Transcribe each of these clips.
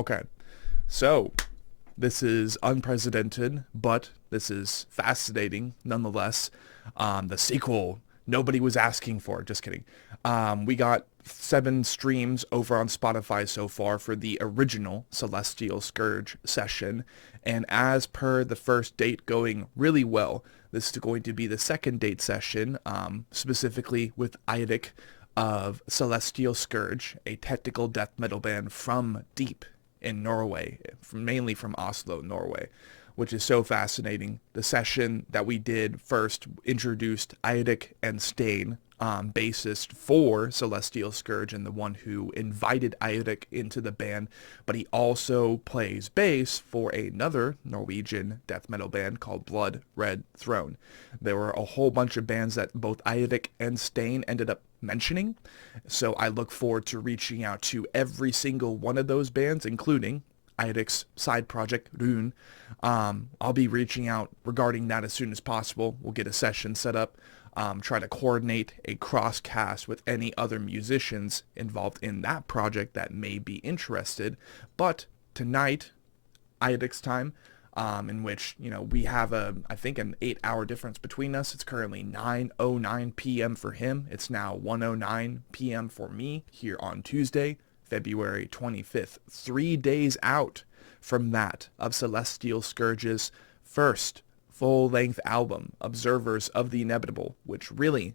Okay. So, this is unprecedented, but this is fascinating nonetheless. The sequel nobody was asking for. Just kidding. We got 7 streams over on Spotify so far for the original Celestial Scourge session. And as per the first date going really well, this is going to be the second date session, specifically with Eirich of Celestial Scourge, a technical death metal band from deep in Norway, mainly from Oslo, Norway, which is so fascinating. The session that we did first introduced Eirich and Stein, bassist for Celestial Scourge and the one who invited Eirich into the band, but he also plays bass for another Norwegian death metal band called Blood Red Throne. There were a whole bunch of bands that both Eirich and Stein ended up mentioning, so I look forward to reaching out to every single one of those bands, including Eirich's side project, RUUNE. I'll be reaching out regarding that as soon as possible. We'll get a session set up, try to coordinate a cross-cast with any other musicians involved in that project that may be interested. But tonight, Eirich's time, in which, we have I think an 8-hour difference between us. It's currently 9:09 p.m. for him. It's now 1:09 p.m. for me here on Tuesday, February 25th, 3 days out from that of Celestial Scourge's first full-length album, Observers of the Inevitable, which really,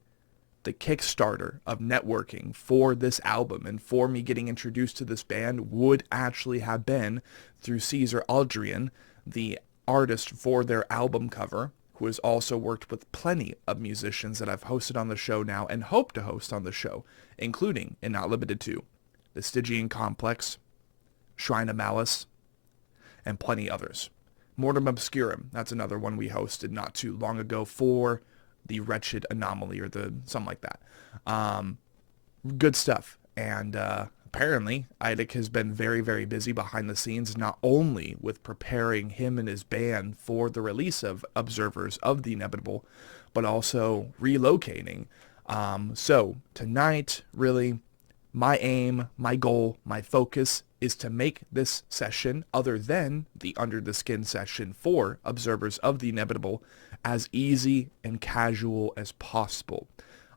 the Kickstarter of networking for this album and for me getting introduced to this band would actually have been through Caesar Aldrian, the artist for their album cover, who has also worked with plenty of musicians that I've hosted on the show now and hope to host on the show, including, and not limited to, the Stygian Complex, Shrine of Malice, and plenty others. Mortem Obscurum, that's another one we hosted not too long ago for the Wretched Anomaly or something like that. Good stuff. And apparently, Eirich has been very, very busy behind the scenes, not only with preparing him and his band for the release of Observers of the Inevitable, but also relocating. So tonight, really, my aim, my goal, my focus is to make this session, other than the Under the Skin session for Observers of the Inevitable, as easy and casual as possible.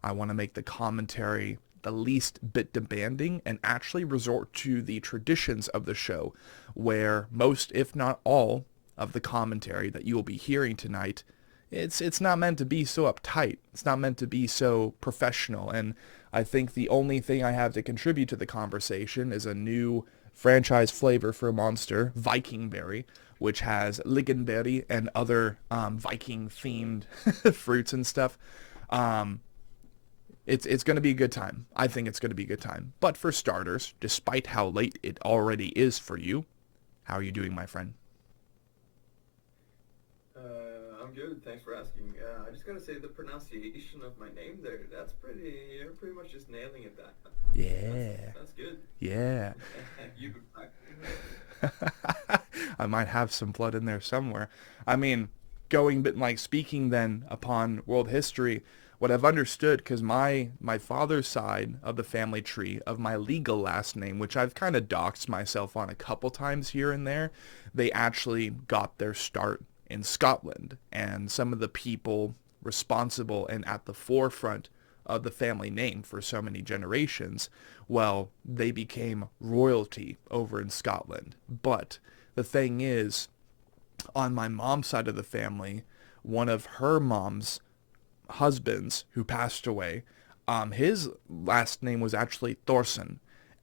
I want to make the commentary the least bit demanding and actually resort to the traditions of the show, where most, if not all, of the commentary that you will be hearing tonight, it's not meant to be so uptight. It's not meant to be so professional, and I think the only thing I have to contribute to the conversation is a new franchise flavor for Monster, Viking Berry, which has Ligonberry and other Viking-themed fruits and stuff. It's going to be a good time. I think it's going to be a good time. But for starters, despite how late it already is for you, how are you doing, my friend? I'm good. Thanks for asking. I just gotta say the pronunciation of my name there. That's pretty. You're pretty much just nailing it. Yeah. That's good. Yeah. You've been practicing I might have some blood in there somewhere. I mean, speaking then upon world history, what I've understood, because my father's side of the family tree of my legal last name, which I've kind of doxed myself on a couple times here and there, they actually got their start in Scotland, and some of the people responsible and at the forefront of the family name for so many generations, well, they became royalty over in Scotland. But the thing is, on my mom's side of the family, one of her mom's husbands who passed away, his last name was actually Thorson.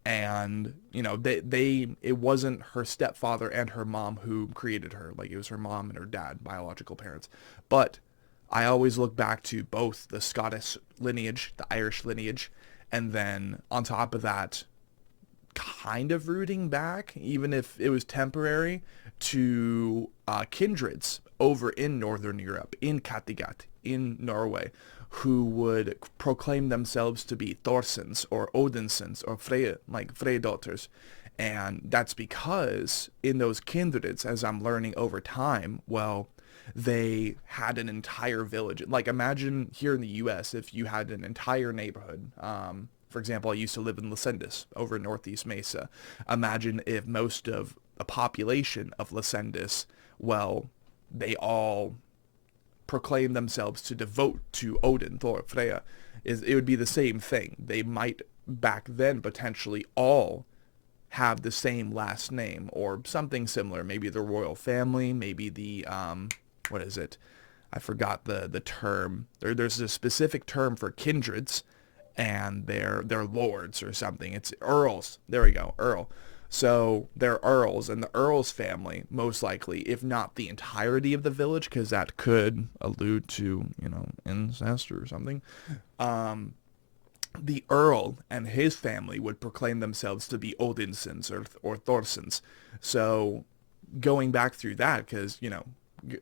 And, it wasn't her stepfather and her mom who created her. Like, it was her mom and her dad, biological parents. But I always look back to both the Scottish lineage, the Irish lineage, and then on top of that, kind of rooting back, even if it was temporary, to kindreds over in Northern Europe, in Kattegat, in Norway, who would proclaim themselves to be Thorsons or Odinsons or Freydaughters. And that's because in those kindreds, as I'm learning over time, well, they had an entire village. Like, imagine here in the U.S. if you had an entire neighborhood, For example, I used to live in Lesendis over in Northeast Mesa. Imagine if most of the population of Lesendis, well, they all proclaim themselves to devote to Odin, Thor, Freya. It would be the same thing. They might back then potentially all have the same last name or something similar. Maybe the royal family, maybe the what is it? I forgot the term. There's a specific term for kindreds, and they're lords or something. It's earls. There we go, earl. So they're earls, and the earl's family, most likely, if not the entirety of the village, because that could allude to, incest or something. The earl and his family would proclaim themselves to be Odinsons or Thorsons. So going back through that, because,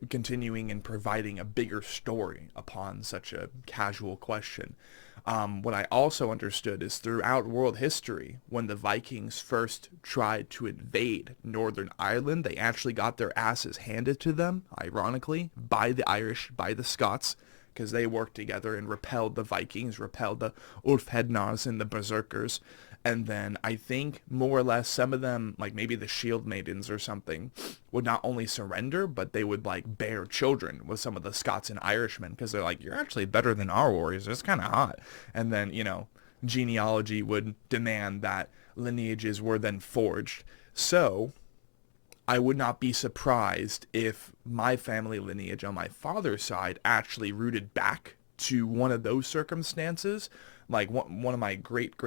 continuing and providing a bigger story upon such a casual question. What I also understood is throughout world history, when the Vikings first tried to invade Northern Ireland, they actually got their asses handed to them, ironically, by the Irish, by the Scots, because they worked together and repelled the Vikings, repelled the Ulfhednars and the Berserkers. And then I think more or less some of them, like maybe the Shield Maidens or something, would not only surrender, but they would like bear children with some of the Scots and Irishmen because they're like, you're actually better than our warriors. It's kind of hot. And then, genealogy would demand that lineages were then forged. So I would not be surprised if my family lineage on my father's side actually rooted back to one of those circumstances. Like one of my great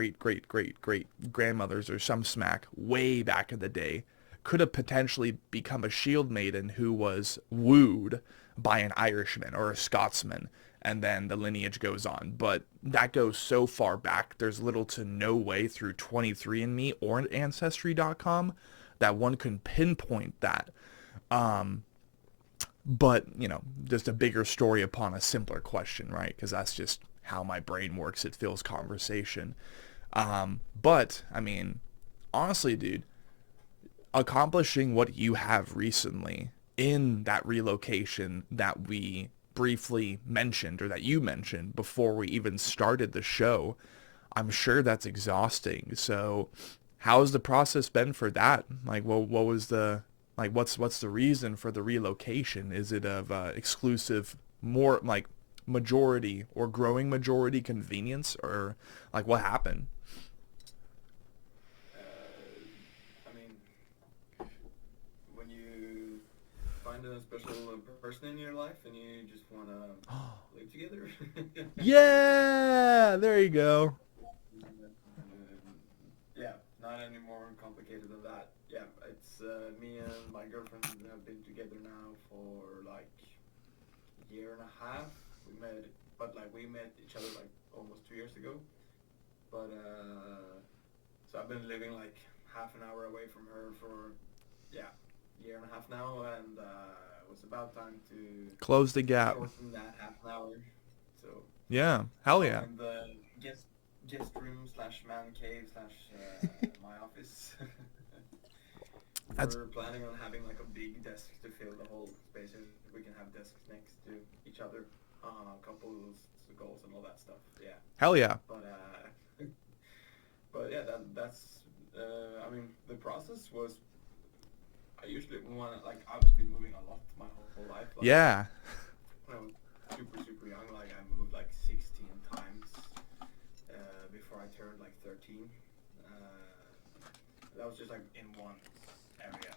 grandmothers or some smack way back in the day could have potentially become a shield maiden who was wooed by an Irishman or a Scotsman, and then the lineage goes on. But that goes so far back, there's little to no way through 23andMe or Ancestry.com that one can pinpoint that. But, just a bigger story upon a simpler question, right? Because that's just how my brain works. It fills conversation. But, honestly, dude, accomplishing what you have recently in that relocation that we briefly mentioned, or that you mentioned before we even started the show, I'm sure that's exhausting. So how's the process been for that? Like, what was the, like, what's the reason for the relocation? Is it of exclusive, more like majority or growing majority convenience, or like what happened? When you find a special person in your life and you just want to live together. Yeah, there you go. Yeah, not any more complicated than that. Yeah, it's me and my girlfriend have been together now for like a year and a half. We met each other like almost 2 years ago. But so I've been living like half an hour away from her for year and a half now, and it was about time to Close the gap. shorten that half an hour. So Yeah, hell I'm yeah. in the guest room slash man cave slash my office. That's We're planning on having like a big desk to fill the whole space. We can have desks next to each other, couples goals and all that stuff. Yeah. hell yeah. But yeah, that's the process was. I usually want like I've been moving a lot my whole life. Like Yeah. when I was super young, like I moved like 16 times before I turned like 13. That was just like in one area.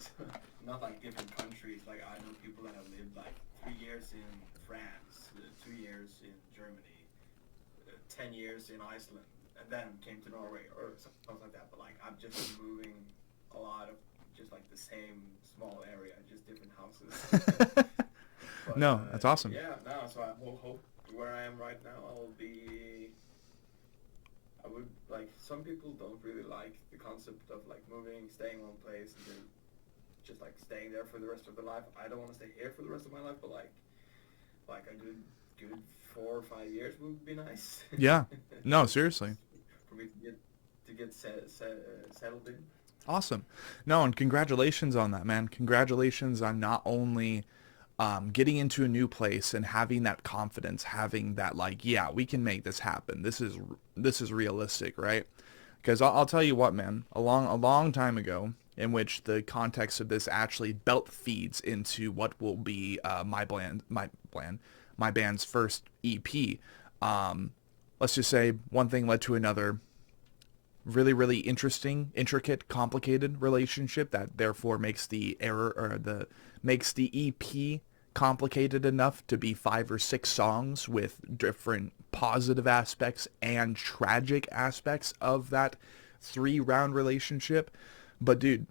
So, not like different countries. Like I know people that have lived like 3 years in France, 2 years in Germany, 10 years in Iceland, and then came to Norway or something like that. But like I've just been moving a lot of just like the same small area, just different houses. But, No, that's awesome. Yeah, no. So I hope where I am right now, I would like. Some people don't really like the concept of like moving, staying one place, and then just like staying there for the rest of their life. I don't want to stay here for the rest of my life, but like a good 4 or 5 years would be nice. Yeah. No, seriously. For me to get settled in. Awesome. No, and congratulations on that, man. Congratulations on not only getting into a new place and having that confidence, having that like, yeah, we can make this happen. This is realistic, right? Because I'll tell you what, man, a long time ago, in which the context of this actually belt feeds into what will be my band's first EP. Um, let's just say one thing led to another. Really, really interesting, intricate, complicated relationship that therefore makes the EP complicated enough to be 5 or 6 songs with different positive aspects and tragic aspects of that 3 round relationship. But dude,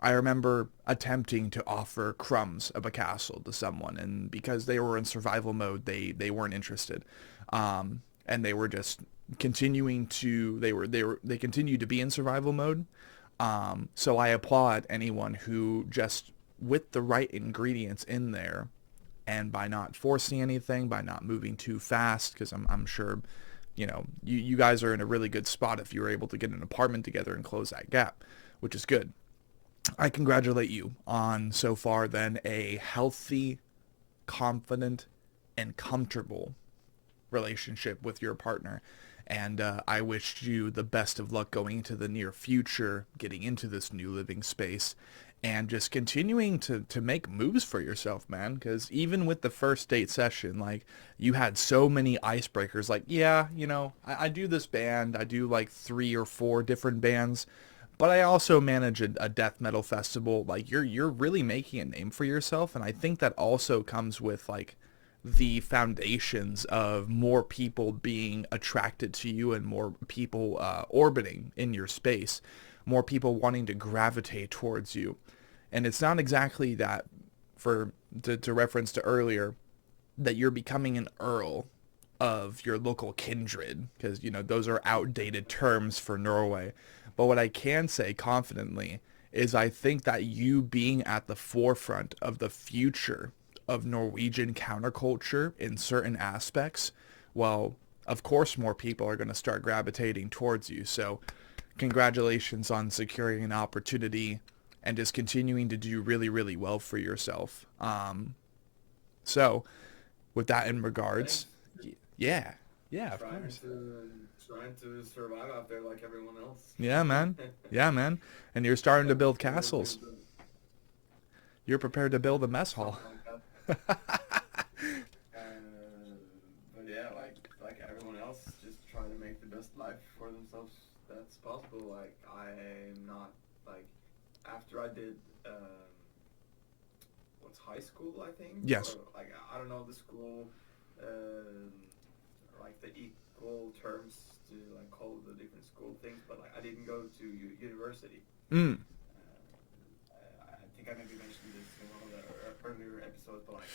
I remember attempting to offer crumbs of a castle to someone, and because they were in survival mode, they weren't interested, and they were just continuing to they continued to be in survival mode. So I applaud anyone who just with the right ingredients in there, and by not forcing anything, by not moving too fast, because I'm sure, you guys are in a really good spot if you were able to get an apartment together and close that gap, which is good. I congratulate you on so far then a healthy, confident, and comfortable relationship with your partner. And I wish you the best of luck going into the near future, getting into this new living space, and just continuing to make moves for yourself, man. Because even with the first date session, like, you had so many icebreakers. Like, yeah, I do this band. I do like 3 or 4 different bands. But I also manage a death metal festival. Like, you're really making a name for yourself. And I think that also comes with, like, the foundations of more people being attracted to you and more people orbiting in your space, more people wanting to gravitate towards you. And it's not exactly that, to reference to earlier, that you're becoming an earl of your local kindred, because those are outdated terms for Norway. But what I can say confidently is I think that you being at the forefront of the future of Norwegian counterculture in certain aspects, well, of course more people are going to start gravitating towards you. So congratulations on securing an opportunity and just continuing to do really, really well for yourself. So with that in regards, Thanks. yeah, yeah, of Trying course. to trying to survive out there like everyone else. Yeah, man. Yeah, man. And you're starting to But build castles. You're prepared to build a mess hall. something like that. But yeah, like everyone else, just try to make the best life for themselves that's possible. Like I'm not like after I did what's high school I think, Yes. or like I don't know the school like the equal terms to like call the different school things, but like I didn't go to university. Mm. I think I maybe mentioned this in one of the earlier episodes, but like,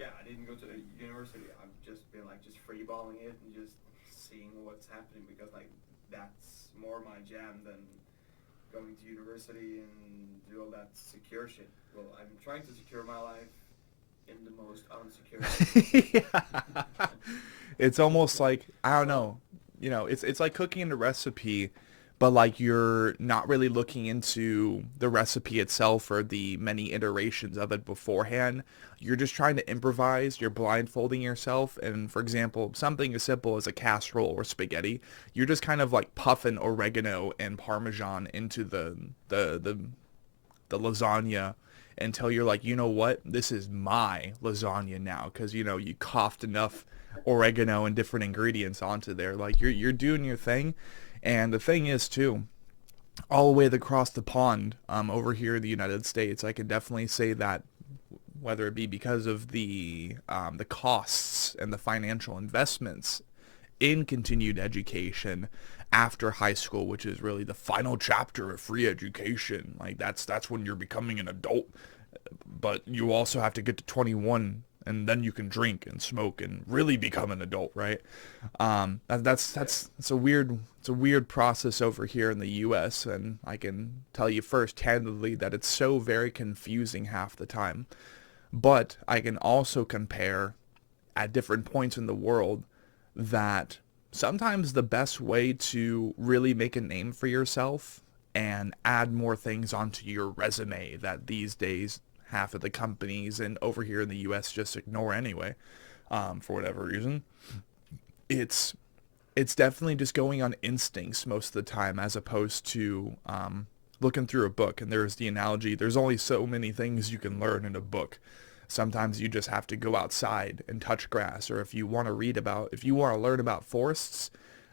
yeah, I didn't go to a university. I've just been like just freeballing it and just seeing what's happening because like that's more my jam than going to university and do all that secure shit. Well, I'm trying to secure my life in the most unsecure way. Yeah. It's almost like, I don't So know, it's like cooking a recipe, but like you're not really looking into the recipe itself or the many iterations of it beforehand. You're just trying to improvise, you're blindfolding yourself, and for example, something as simple as a casserole or spaghetti, you're just kind of like puffing oregano and parmesan into the lasagna until you're like, you know what, this is my lasagna now, because you coughed enough oregano and different ingredients onto there. Like you're doing your thing, and the thing is too, all the way across the pond, over here in the United States, I can definitely say that whether it be because of the costs and the financial investments in continued education after high school, which is really the final chapter of free education. Like that's when you're becoming an adult, but you also have to get to 21 and then you can drink and smoke and really become an adult, right? yeah, That's a weird process over here in the U.S. and I can tell you first-handedly that it's so very confusing half the time. But I can also compare at different points in the world that sometimes the best way to really make a name for yourself and add more things onto your resume that these days half of the companies and over here in the US just ignore anyway, for whatever reason. It's it's definitely just going on instincts most of the time, as opposed to looking through a book. And there's the analogy, there's only so many things you can learn in a book. Sometimes you just have to go outside and touch grass. Or if you want to learn about forests,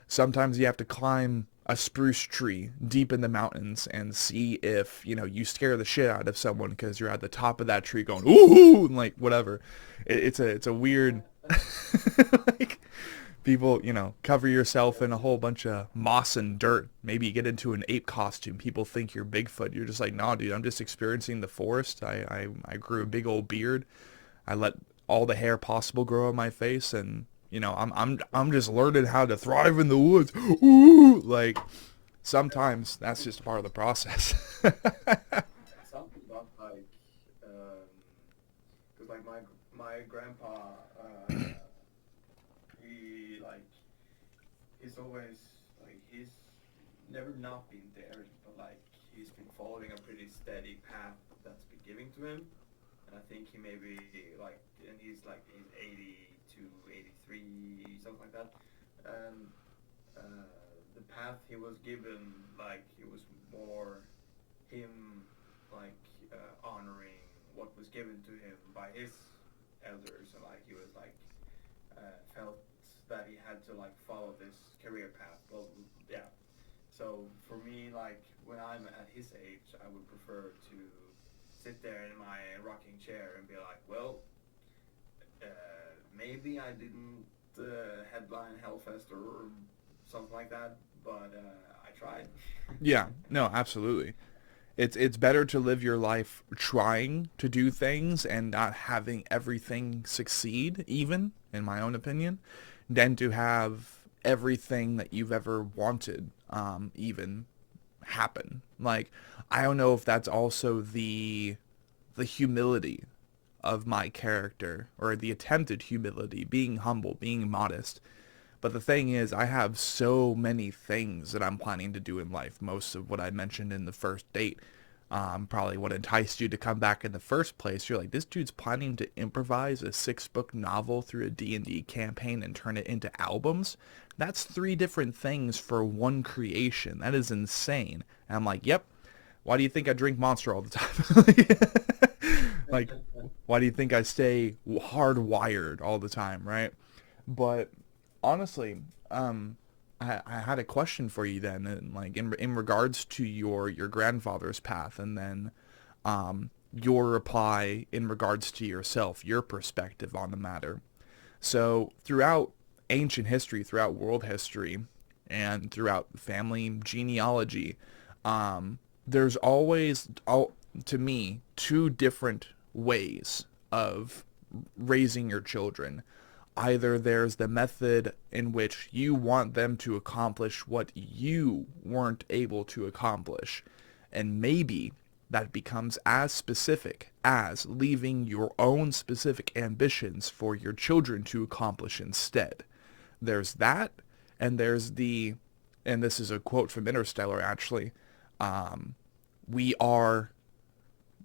sometimes you have to climb a spruce tree deep in the mountains and see if, you scare the shit out of someone because you're at the top of that tree going, ooh, and like whatever. It's a weird, like, people, cover yourself in a whole bunch of moss and dirt. Maybe you get into an ape costume. People think you're Bigfoot. You're just like, nah, dude, I'm just experiencing the forest. I grew a big old beard. I let all the hair possible grow on my face, and I'm just learning how to thrive in the woods. Ooh, like sometimes that's just part of the process. Something not like, because like my grandpa, he like he's always like he's never not been daring, but like he's been following a pretty steady path that's been given to him, and I think he maybe like, and he's 82, 83, something like that, and the path he was given, like it was more him like honoring what was given to him by his elders, and like he was like felt that he had to like follow this career path. Well, yeah. So for me, like when I'm at his age, I would prefer to sit there in my rocking chair and be like, well, maybe I didn't headline Hellfest or something like that, but I tried. Yeah, no, absolutely. It's better to live your life trying to do things and not having everything succeed, even in my own opinion, than to have everything that you've ever wanted even happen. Like, I don't know if that's also the humility of my character, or the attempted humility, being humble, being modest. But the thing is, I have so many things that I'm planning to do in life. Most of what I mentioned in the first date, probably what enticed you to come back in the first place. You're like, this dude's planning to improvise a 6-book novel through a D&D campaign and turn it into albums? That's 3 different things for one creation. That is insane. And I'm like, yep. Why do you think I drink Monster all the time? Like, why do you think I stay hardwired all the time, right? But honestly, I had a question for you then, and like in regards to your grandfather's path, and then your reply in regards to yourself, your perspective on the matter. So throughout ancient history, throughout world history, and throughout family genealogy, there's always, to me, 2 different ways of raising your children. Either there's the method in which you want them to accomplish what you weren't able to accomplish, and maybe that becomes as specific as leaving your own specific ambitions for your children to accomplish instead. There's that, and and this is a quote from Interstellar actually,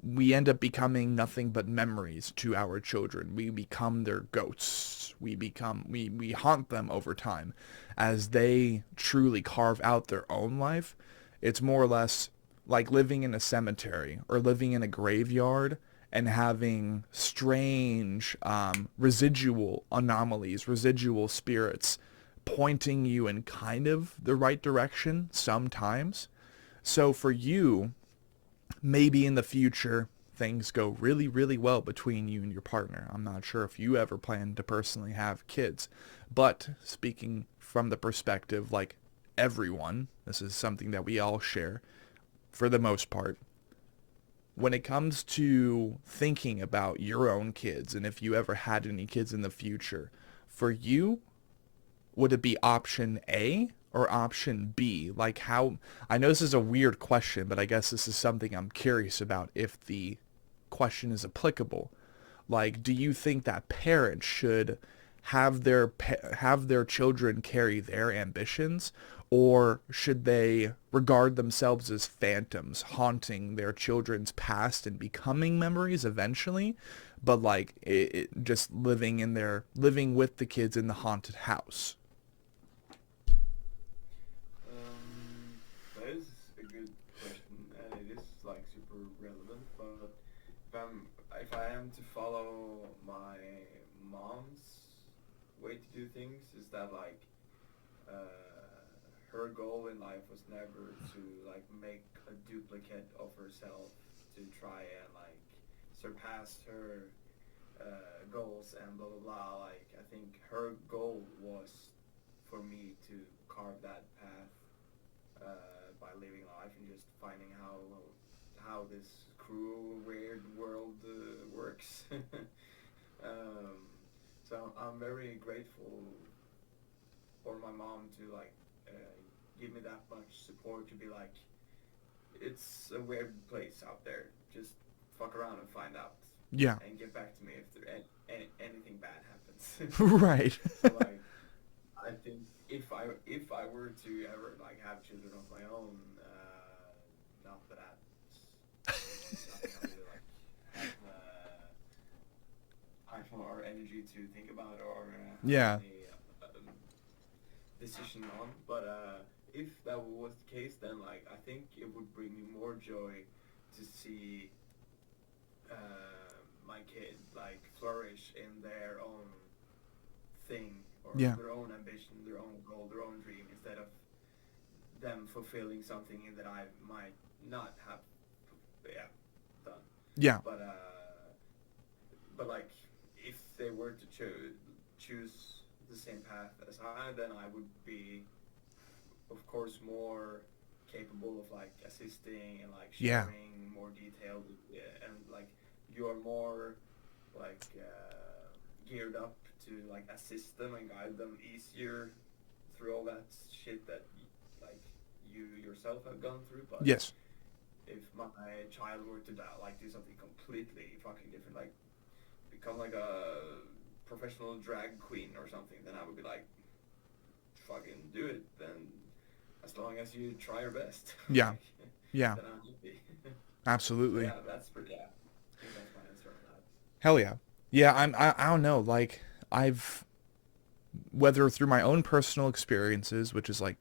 we end up becoming nothing but memories to our children. We become their ghosts. We haunt them over time as they truly carve out their own life. It's more or less like living in a cemetery or living in a graveyard and having strange residual anomalies, residual spirits pointing you in kind of the right direction sometimes. So for you, maybe in the future things go really, really well between you and your partner. I'm not sure if you ever plan to personally have kids, but speaking from the perspective, like everyone, this is something that we all share for the most part. When it comes to thinking about your own kids, and if you ever had any kids in the future, for you, would it be option A or option B? Like, how, I know this is a weird question, but I guess this is something I'm curious about if the question is applicable. Like, do you think that parents should have their children carry their ambitions, Or should they regard themselves as phantoms haunting their children's past and becoming memories eventually, but like just living with the kids in the haunted house? That is a good question, and it is like super relevant. But if I am to follow my mom's way to do things, is that like her goal in life was never to like make a duplicate of herself to try and like surpass her goals and blah blah blah. Like I think her goal was for me to carve that path by living life and just finding how this cruel, weird world works. um, so I'm very grateful for my mom to like give me that much support to be like, it's a weird place out there. Just fuck around and find out, Yeah. and get back to me if there anything bad happens. Right. So like, I think if I were to ever like have children of my own, not that nothing I really like have time or energy to think about or Yeah. any decision on. But if that was the case, then like I think it would bring me more joy to see my kid like flourish in their own thing or Yeah. their own ambition, their own goal, their own dream, instead of them fulfilling something that I might not have, yeah, done. Yeah. But like if they were to choose the same path as I, then I would be, of course, more capable of like assisting and like Yeah. sharing more detailed, and like you are more like geared up to like assist them and guide them easier through all that shit that like you yourself have gone through. But Yes. if my child were to like do something completely fucking different, like become like a professional drag queen or something, then I would be like, fucking do it. Then as long as you try your best, Yeah. like, Yeah. then I'm happy. So Absolutely. yeah, that's pretty. Yeah, I think that's my answer on that. Hell yeah. Yeah, I don't know, like I've whether through my own personal experiences, which is like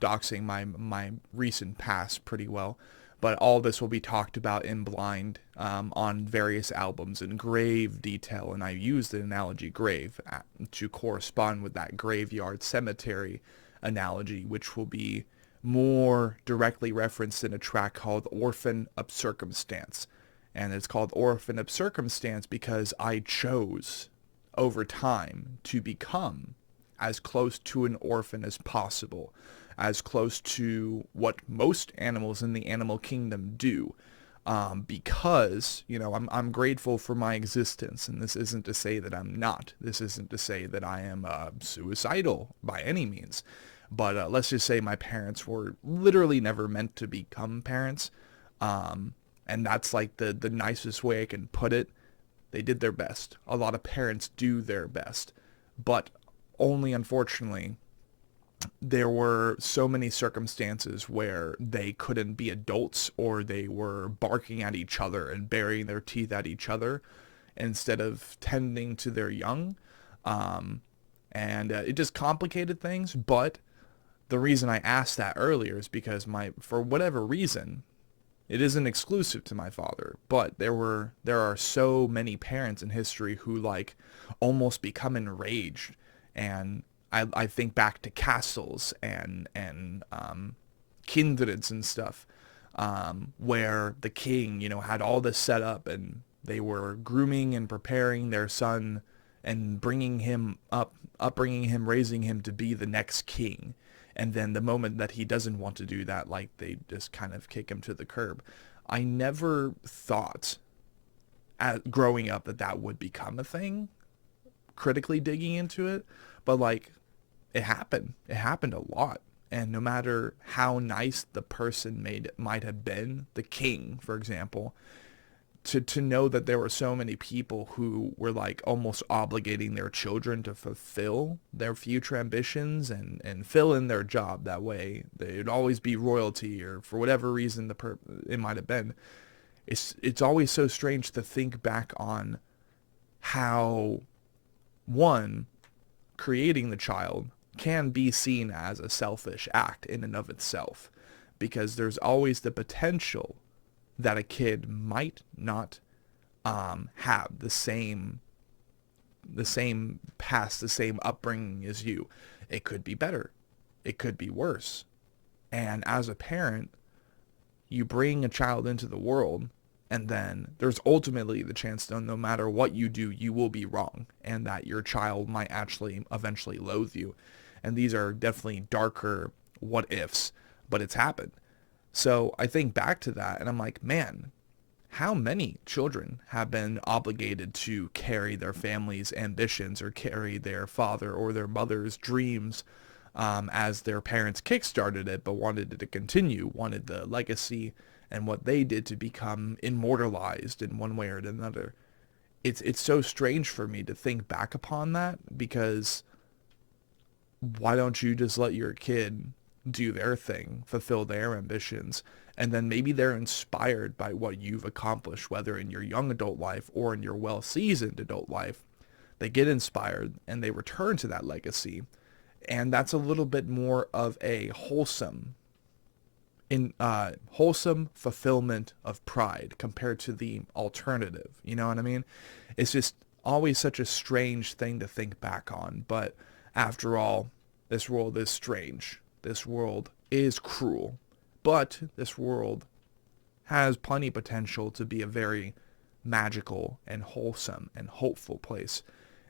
doxing my recent past pretty well, but all this will be talked about in blind on various albums in grave detail, and I use the analogy grave to correspond with that graveyard cemetery analogy, which will be more directly referenced in a track called Orphan of Circumstance. And it's called Orphan of Circumstance because I chose over time to become as close to an orphan as possible, as close to what most animals in the animal kingdom do. Because, I'm grateful for my existence, and this isn't to say that I'm not. This isn't to say that I am suicidal by any means. But let's just say my parents were literally never meant to become parents. And that's like the nicest way I can put it. They did their best. A lot of parents do their best. But only unfortunately, there were so many circumstances where they couldn't be adults or they were barking at each other and burying their teeth at each other instead of tending to their young. And it just complicated things. But the reason I asked that earlier is because for whatever reason, it isn't exclusive to my father, but there are so many parents in history who like almost become enraged, and I think back to castles and kindreds and stuff, where the king had all this set up and they were grooming and preparing their son and bringing him up, upbringing him, raising him to be the next king. And then the moment that he doesn't want to do that, like they just kind of kick him to the curb. I never thought growing up that would become a thing, critically digging into it. But like it happened. It happened a lot. And no matter how nice the person might have been, the king, for example, to know that there were so many people who were like almost obligating their children to fulfill their future ambitions and fill in their job that way. They'd always be royalty, or for whatever reason it might have been. It's always so strange to think back on how, one, creating the child can be seen as a selfish act in and of itself, because there's always the potential that a kid might not have the same past, the same upbringing as you. It could be better. It could be worse. And as a parent, you bring a child into the world, and then there's ultimately the chance that no matter what you do, you will be wrong, and that your child might actually eventually loathe you. And these are definitely darker what ifs, but it's happened. So I think back to that, and I'm like, man, how many children have been obligated to carry their family's ambitions or carry their father or their mother's dreams, as their parents kickstarted it but wanted it to continue, wanted the legacy and what they did to become immortalized in one way or another. It's so strange for me to think back upon that, because why don't you just let your kid do their thing, fulfill their ambitions, and then maybe they're inspired by what you've accomplished, whether in your young adult life or in your well-seasoned adult life. They get inspired and they return to that legacy, and that's a little bit more of a wholesome fulfillment of pride compared to the alternative. You know what I mean? It's just always such a strange thing to think back on. But after all, this world is strange. This world is cruel. But this world has plenty potential to be a very magical and wholesome and hopeful place.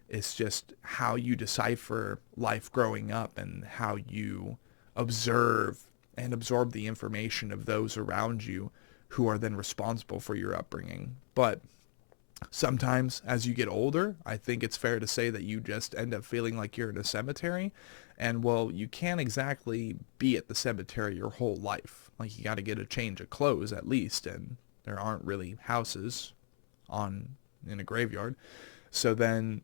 It's just how you decipher life growing up and how you observe and absorb the information of those around you who are then responsible for your upbringing. But sometimes as you get older, I think it's fair to say that you just end up feeling like you're in a cemetery. And well, you can't exactly be at the cemetery your whole life. Like, you got to get a change of clothes at least, and there aren't really houses in a graveyard. So then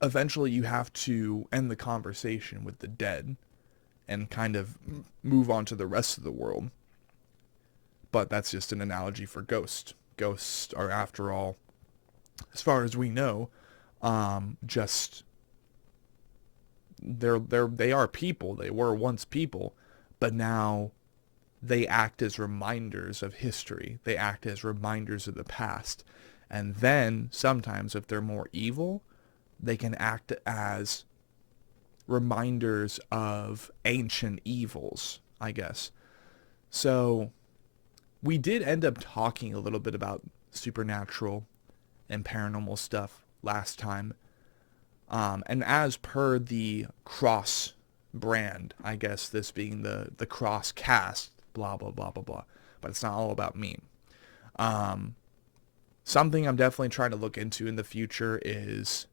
eventually you have to end the conversation with the dead and kind of move on to the rest of the world. But that's just an analogy for ghosts. Ghosts are, after all, as far as we know, just they are people. They were once people, but now they act as reminders of history. They act as reminders of the past. And then sometimes, if they're more evil, they can act as reminders of ancient evils, I guess. So we did end up talking a little bit about supernatural and paranormal stuff last time. And as per the cross brand, I guess, this being the cross cast, blah, blah, blah, blah, blah. But it's not all about me. Something I'm definitely trying to look into in the future is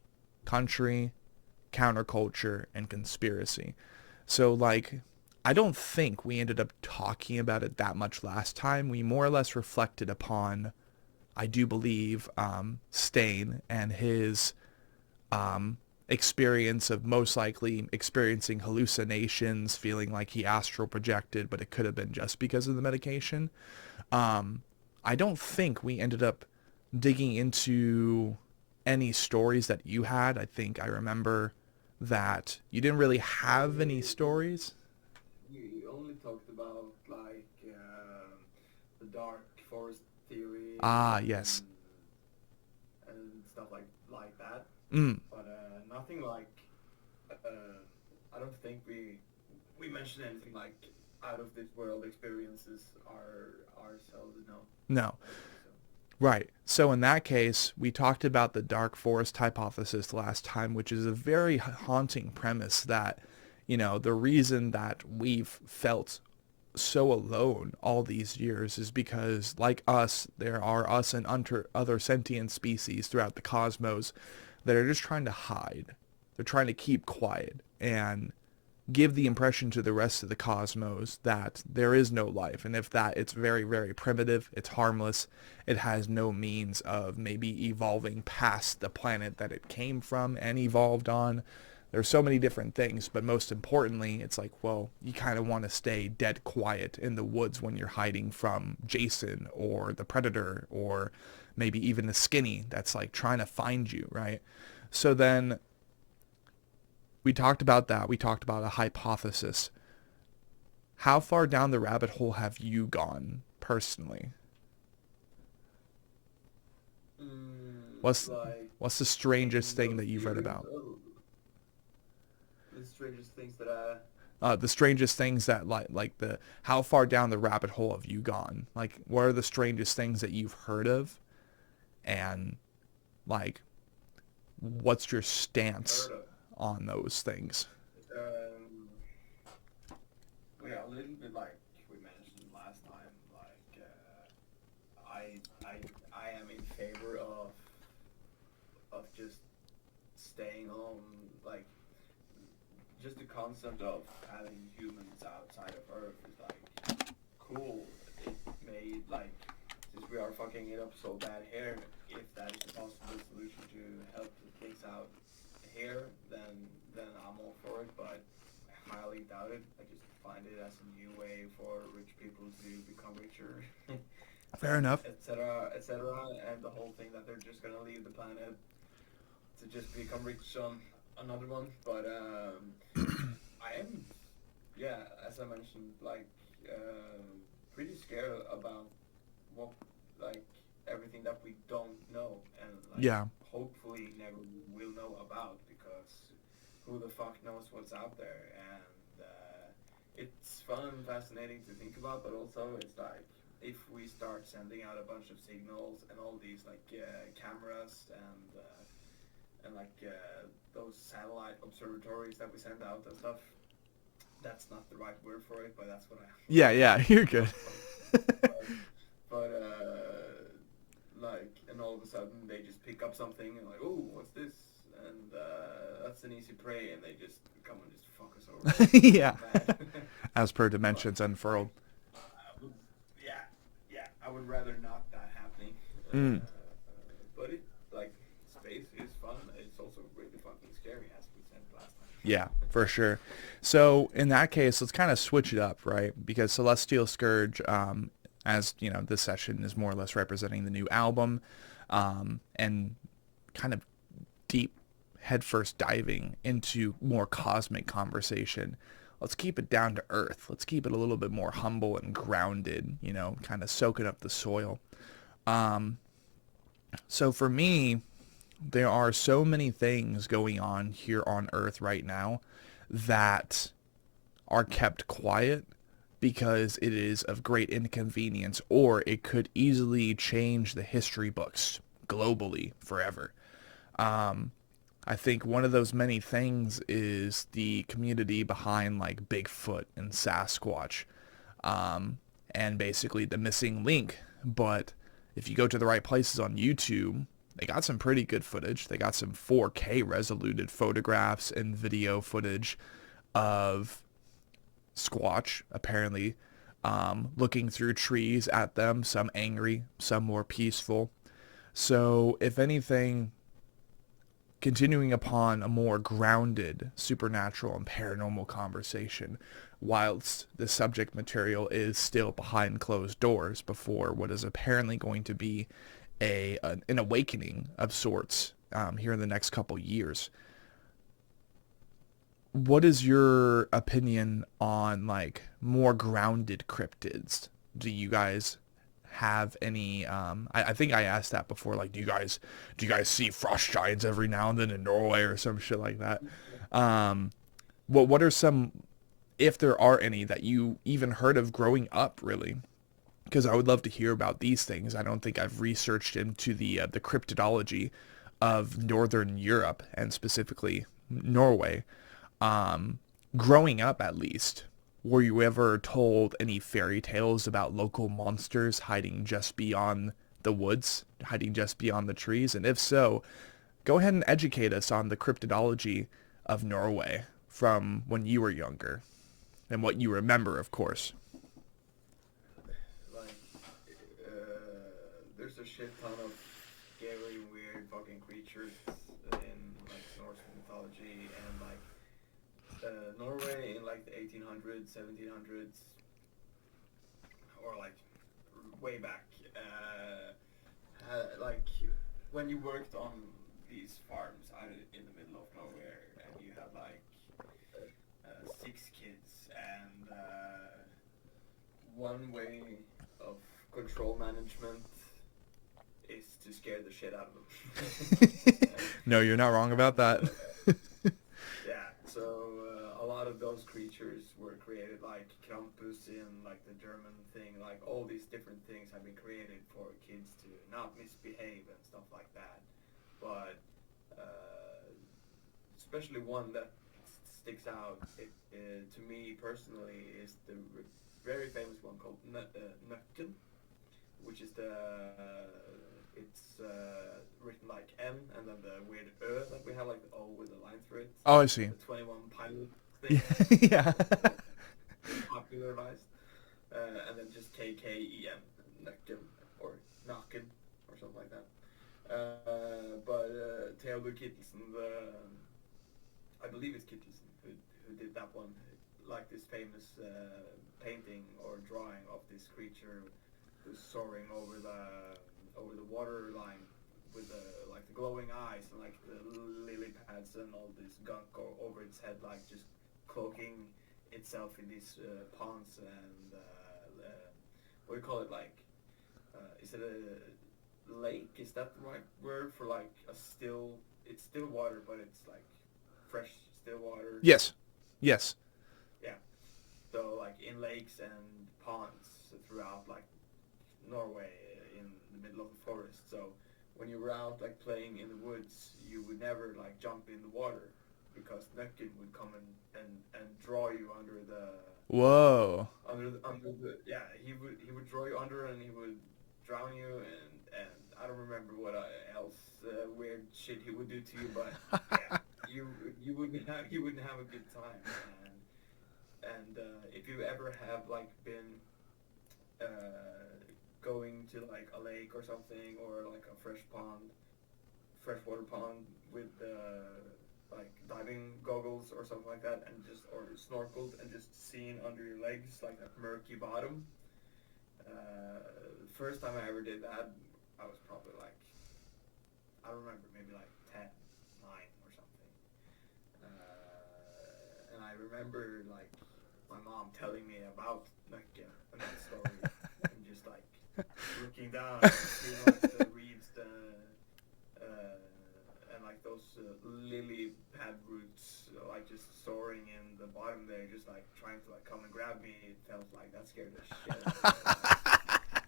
country, counterculture, and conspiracy. So, like, I don't think we ended up talking about it that much last time. We more or less reflected upon, I do believe, Stain and his experience of most likely experiencing hallucinations, feeling like he astral projected, but it could have been just because of the medication. I don't think we ended up digging into any stories that you had. I think I remember that you didn't really have any stories. You only talked about like the dark forest theory. Ah, yes. And stuff like that. Mm. But nothing like I don't think we mentioned anything like out of this world experiences ourselves. No. No. I don't think so. Right. So in that case, we talked about the dark forest hypothesis last time, which is a very haunting premise that, you know, the reason that we've felt so alone all these years is because, like us, there are us and other sentient species throughout the cosmos that are just trying to hide. They're trying to keep quiet. And give the impression to the rest of the cosmos that there is no life. And if that, it's very, very primitive, it's harmless, it has no means of maybe evolving past the planet that it came from and evolved on. There's so many different things, but most importantly, it's like, well, you kind of want to stay dead quiet in the woods when you're hiding from Jason or the Predator or maybe even the Skinny that's like trying to find you, right? So then we talked about that. We talked about a hypothesis. How far down the rabbit hole have you gone personally? What's Like what's the strangest in thing those that you've read theories, about? the strangest things that I. The strangest things that like the how far down the rabbit hole have you gone? Like what are the strangest things that you've heard of, and like what's your stance Heard of. on those things? Um, yeah, a little bit like we mentioned last time. Like I am in favor of just staying on. Like just the concept of having humans outside of Earth is like cool. It may like since we are fucking it up so bad here, if that is a possible solution to help things out here, then I'm all for it. But I highly doubt it. I just find it as a new way for rich people to become richer, Fair enough. etc., etc. And the whole thing that they're just gonna leave the planet to just become rich on another one. But I am, yeah, as I mentioned, like pretty scared about what, like everything that we don't know and like Yeah. hopefully never will know about because who the fuck knows what's out there and it's fun and fascinating to think about, but also it's like if we start sending out a bunch of signals and all these like cameras and like those satellite observatories that we send out and stuff. That's not the right word for it, but that's what I. Yeah, yeah, you're good. But like, and all of a sudden they just pick up something and like, oh, what's this? And that's an easy prey, and they just come and just fuck us over. Yeah. Mad. As per Dimensions Unfurled. Would, yeah, yeah. I would rather not that happening. Mm. But it like space is fun. It's also really fucking scary, as we said last time. Yeah, for sure. So in that case, let's kind of switch it up, right? Because Celestial Scourge, as you know, this session is more or less representing the new album, and kind of deep headfirst diving into more cosmic conversation. Let's keep it down to earth. Let's keep it a little bit more humble and grounded, you know, kind of soaking up the soil. So for me, there are so many things going on here on earth right now that are kept quiet because it is of great inconvenience, or it could easily change the history books globally forever. I think one of those many things is the community behind like Bigfoot and Sasquatch, and basically the missing link. But if you go to the right places on YouTube, they got some pretty good footage. They got some 4K resoluted photographs and video footage of Squatch, apparently, looking through trees at them, some angry, some more peaceful. So, if anything, continuing upon a more grounded supernatural and paranormal conversation, whilst the subject material is still behind closed doors before what is apparently going to be an awakening of sorts here in the next couple years. What is your opinion on like more grounded cryptids? Do you guys have any? I think I asked that before. Like, do you guys see frost giants every now and then in Norway or some shit like that? What are some, if there are any, that you even heard of growing up, really? Because I would love to hear about these things. I don't think I've researched into the cryptidology of Northern Europe and specifically Norway. Growing up, at least, were you ever told any fairy tales about local monsters hiding just beyond the woods, hiding just beyond the trees? And if so, go ahead and educate us on the cryptidology of Norway. from when you were younger, and what you remember, of course. Like, there's a shit ton of scary, weird fucking creatures in like Norse mythology and like Norway in like the 1800s, 1700s, or like way back. Like when you worked on these farms out in the middle of nowhere, and you had like 6 kids, and one way of control management is to scare the shit out of them. No, you're not wrong about that. Yeah, so a lot of those creatures were created, like Krampus in like the German thing, like all these different things have been created for kids to not misbehave and stuff like that. But especially one that sticks out to me personally is the very famous one called Nøkken, which is it's written like N and then the weird Ö that we have, like the O with a line through it. Oh, I see. The 21 Pilot thing. Yeah. Popularized. And then just KKEN, Nøkken, or Nakken, or something like that. But Theodor Kittelsen, I believe it's Kittelsen who did that one, like this famous painting or drawing of this creature who's soaring over the water line with the glowing eyes and like the lily pads and all this gunk over its head, like just cloaking itself in these ponds and what do you call it, like is it a lake? Is that the right word for like it's still water, but it's like fresh still water? Yes. Yes. Yeah. So like in lakes and ponds throughout like Norway in the middle of the forest. So when you were out like playing in the woods, you would never like jump in the water because Nøkken would come and draw you under the Whoa. Yeah, he would draw you under and he would drown you and I don't remember what else weird shit he would do to you, but yeah, you wouldn't have a good time. And if you ever have like been going to like a lake or something, or like a freshwater pond with like diving goggles or something like that, and or snorkeled and just seen under your legs like that murky bottom. The first time I ever did that, I was probably like, I don't remember, maybe like 10, 9 or something. And I remember like my mom telling me about Nøkken and that story, and just like looking down and seeing like the reeds and like those lily pad roots like just soaring in the bottom there, just like trying to like come and grab me. It felt like that scared the shit out of me.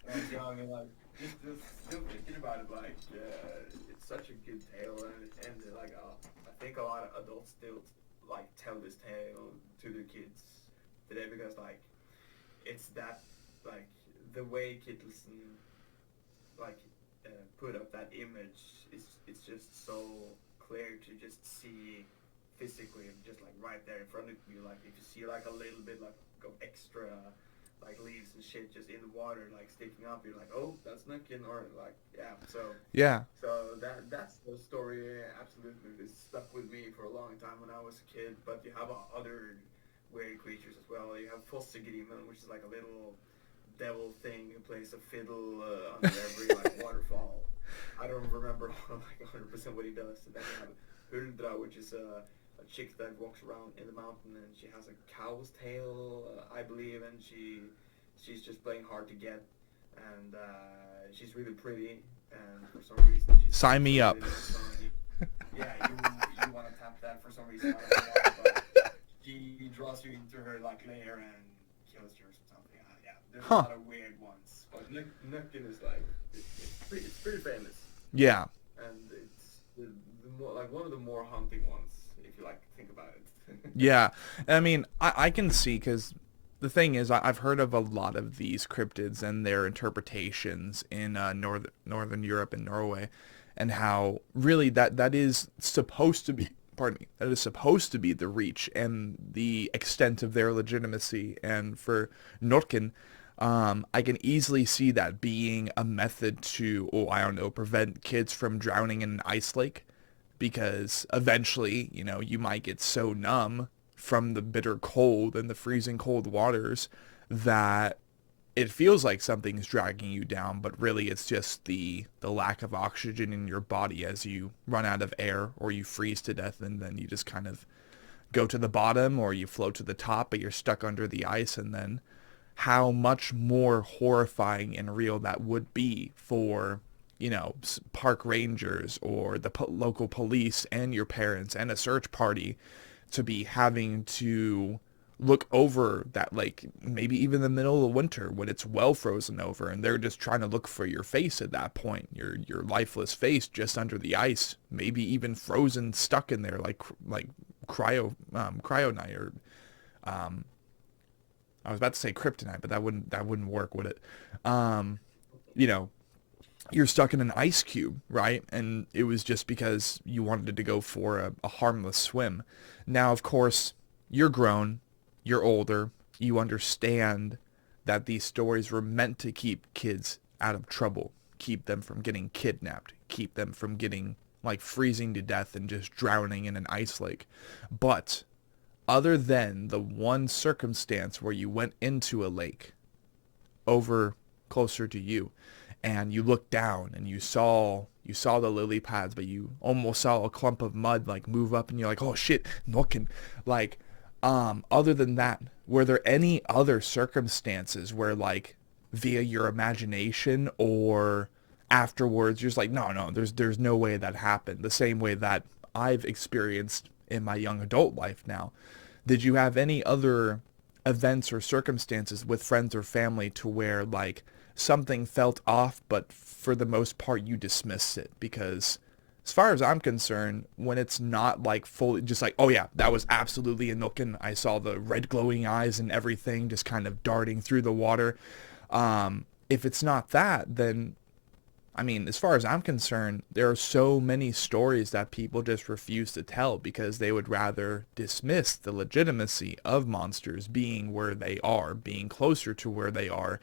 I was young and like just still thinking about it, like it's such a good tale, and like I think a lot of adults still like tell this tale to their kids today, because like it's that like the way Kittelsen like put up that image is it's just so clear to just see physically, just like right there in front of you. Like if you see like a little bit like go extra like leaves and shit just in the water like sticking up, you're like, oh, that's Nøkken, or like yeah. So that's the story absolutely is stuck with me for a long time when I was a kid. But you have other weird creatures as well. You have Fossegrimen, which is like a little devil thing who plays a fiddle under every like waterfall. I don't remember like 100% what he does. And then you have Huldra, which is a chick that walks around in the mountain, and she has a cow's tail, I believe, and she's just playing hard to get, and she's really pretty, and for some reason she's sign me up. Yeah, you want to tap that for some reason. I don't know why, but she draws you into her like lair and kills you or something. Yeah, there's a lot of weird ones, but Nøkken is like it's pretty famous. Yeah. And it's the more, like one of the more haunting ones, if you like think about it. Yeah. I mean, I can see, because the thing is, I've heard of a lot of these cryptids and their interpretations in Northern Europe and Norway, and how really that is supposed to be pardon me, that is supposed to be the reach and the extent of their legitimacy. And for Norken, I can easily see that being a method to, oh, I don't know, prevent kids from drowning in an ice lake, because eventually, you know, you might get so numb from the bitter cold and the freezing cold waters that it feels like something's dragging you down, but really it's just the lack of oxygen in your body as you run out of air or you freeze to death, and then you just kind of go to the bottom or you float to the top, but you're stuck under the ice. And then how much more horrifying and real that would be for, you know, park rangers or the local police and your parents and a search party to be having to look over that lake, maybe even in the middle of winter when it's well frozen over, and they're just trying to look for your face at that point, your lifeless face just under the ice, maybe even frozen, stuck in there like cryonite, or I was about to say kryptonite, but that wouldn't work, would it? You know, you're stuck in an ice cube, right? And it was just because you wanted to go for a harmless swim. Now, of course, you're grown, you're older, you understand that these stories were meant to keep kids out of trouble, keep them from getting kidnapped, keep them from getting, like, freezing to death and just drowning in an ice lake. But other than the one circumstance where you went into a lake over closer to you, and you looked down and you saw the lily pads, but you almost saw a clump of mud like move up, and you're like, oh shit, Nokken. Like, other than that, were there any other circumstances where, like, via your imagination or afterwards, you're just like, no, there's no way that happened, the same way that I've experienced in my young adult life now? Did you have any other events or circumstances with friends or family to where, like, something felt off, but for the most part you dismissed it? Because as far as I'm concerned, when it's not like fully just like, oh yeah, that was absolutely a Nokken, I saw the red glowing eyes and everything just kind of darting through the water. If it's not that, then I mean, as far as I'm concerned, there are so many stories that people just refuse to tell because they would rather dismiss the legitimacy of monsters being where they are, being closer to where they are,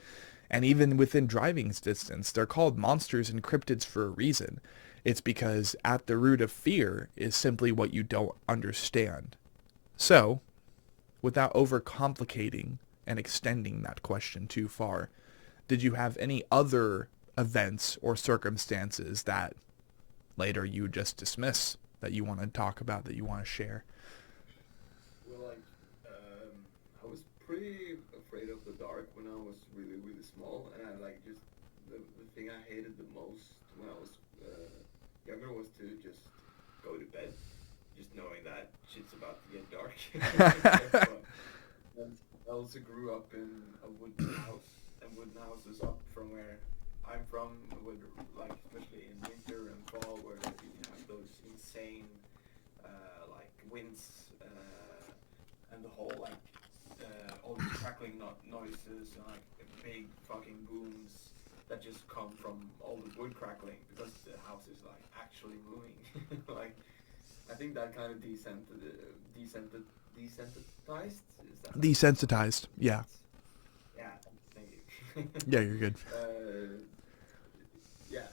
and even within driving distance. They're called monsters and cryptids for a reason. It's because at the root of fear is simply what you don't understand. So, without overcomplicating and extending that question too far, did you have any other events or circumstances that later you just dismiss, that you want to talk about, that you want to share? Well, like, I was pretty afraid of the dark when I was really, really small, and I like just the thing I hated the most when I was younger was to just go to bed, just knowing that shit's about to get dark. But I also grew up in a wooden house, and wooden houses up from where I'm from would, like, especially in winter and fall, where you have those insane like winds and the whole like all the crackling noises and like big fucking booms that just come from all the wood crackling because the house is like actually moving. Like, I think that kind of desensitized. Is that Desensitized, yeah. Yeah, thank you. Yeah, you're good. Yeah,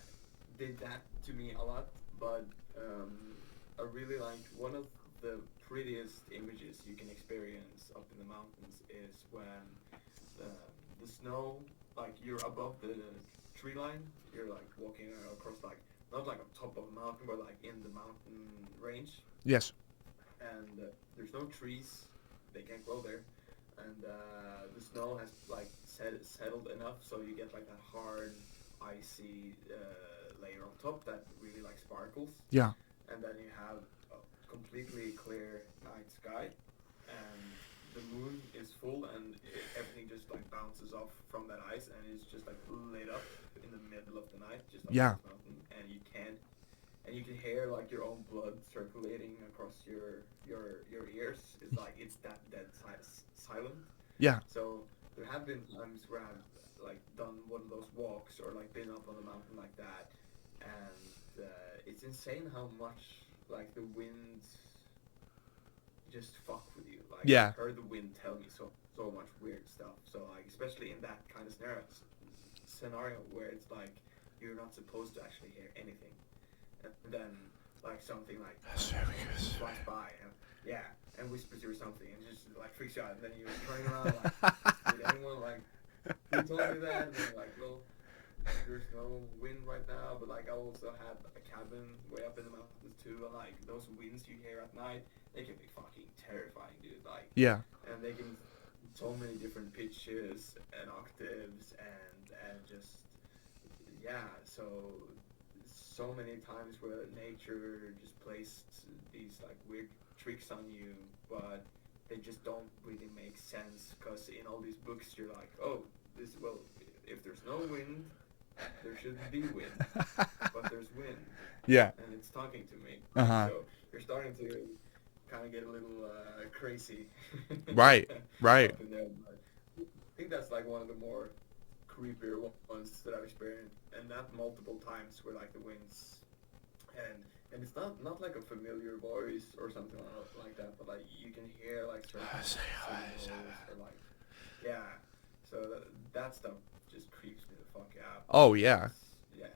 did that to me a lot, but I really like one of the prettiest images you can experience up in the mountains is when the snow, like, you're above the tree line, you're like walking across, like, not like on top of a mountain, but like in the mountain range, Yes. and there's no trees, they can't grow there, and the snow has like settled enough so you get like that hard icy layer on top that really like sparkles, Yeah. and then you have a completely clear night sky, and the moon is full, and everything just like bounces off from that ice, and it's just like lit up in the middle of the night, just like Yeah. this mountain, and you can hear like your own blood circulating across your ears. It's like it's that dead silent. Yeah. So there have been times where I've like done one of those walks or like been up on a mountain like that, and it's insane how much like the wind just fuck with you. Like Yeah. I've heard the wind tell me so much weird stuff. So like especially in that kind of scenario where it's like you're not supposed to actually hear anything, and then like something like flies by and yeah and whispers you or something and just like freaks you out, and then you're turning around like did anyone like who told me that? And then like well there's no wind right now, but like I also had a cabin way up in the mountains too, and like those winds you hear at night, they can be fucking terrifying, dude. Like, Yeah. and they can so many different pitches and octaves and just yeah. So many times where nature just plays these like weird tricks on you, but they just don't really make sense because in all these books you're like, oh, this well, if there's no wind there shouldn't be wind, but there's wind, Yeah. and it's talking to me. Uh-huh. So you're starting to kind of get a little crazy. Right. Right. Up in there. But I think that's like one of the more creepier ones that I've experienced, and that multiple times where like the winds, and it's not like a familiar voice or something like that, but like you can hear like certain symbols or like yeah. So that stuff just creeps me the fuck out. Oh, yeah. Yeah,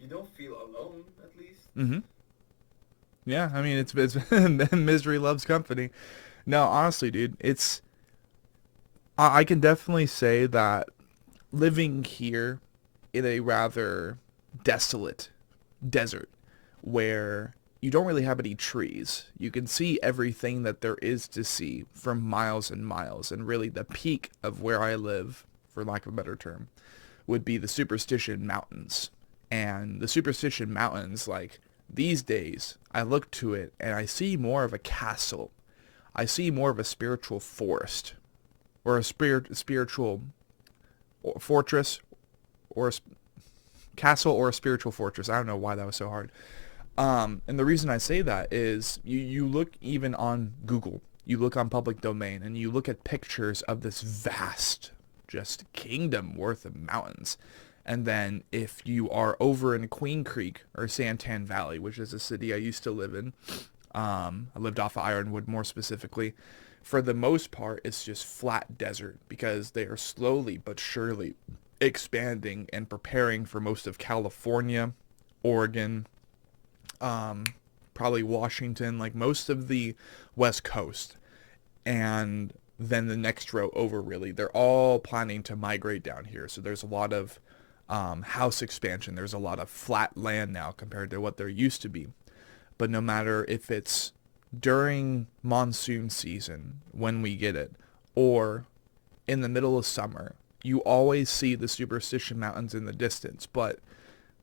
you don't feel alone at least. Mm-hmm. Yeah, I mean, it's misery loves company. No, honestly, dude, I can definitely say that living here in a rather desolate desert where you don't really have any trees. You can see everything that there is to see from miles and miles. And really the peak of where I live, for lack of a better term, would be the Superstition Mountains. And the Superstition Mountains, like these days, I look to it and I see more of a castle. I see more of a spiritual forest or a spiritual fortress or a castle or a spiritual fortress. I don't know why that was so hard. And the reason I say that is you look even on Google, you look on public domain, and you look at pictures of this vast, just kingdom worth of mountains. And then if you are over in Queen Creek or Santan Valley, which is a city I used to live in, I lived off of Ironwood more specifically, for the most part, it's just flat desert because they are slowly but surely expanding and preparing for most of California, Oregon, probably Washington, like most of the West Coast. And then the next row over, really, they're all planning to migrate down here. So there's a lot of house expansion. There's a lot of flat land now compared to what there used to be. But no matter if it's during monsoon season when we get it or in the middle of summer, you always see the Superstition Mountains in the distance. But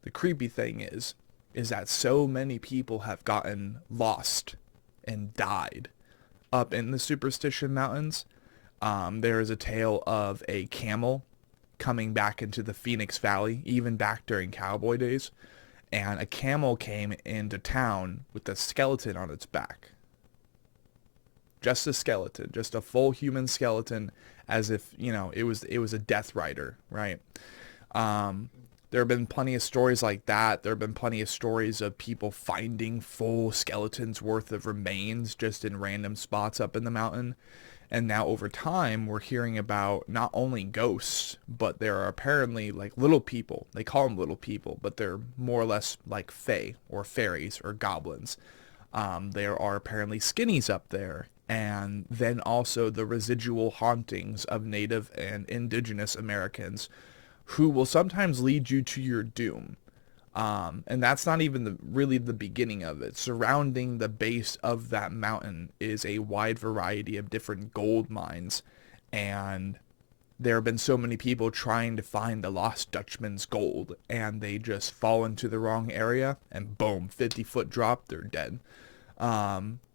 the creepy thing is that so many people have gotten lost and died up in the Superstition Mountains. There is a tale of a camel coming back into the Phoenix Valley, even back during cowboy days. And a camel came into town with a skeleton on its back. Just a skeleton, just a full human skeleton, as if, it was a death rider, right? There have been plenty of stories like that. There have been plenty of stories of people finding full skeletons worth of remains just in random spots up in the mountain. And now over time, we're hearing about not only ghosts, but there are apparently like little people. They call them little people, but they're more or less like fae or fairies or goblins. There are apparently skinnies up there. And then also the residual hauntings of Native and Indigenous Americans who will sometimes lead you to your doom. And that's not even really the beginning of it. Surrounding the base of that mountain is a wide variety of different gold mines. And there have been so many people trying to find the lost Dutchman's gold, and they just fall into the wrong area, and boom, 50-foot drop, they're dead.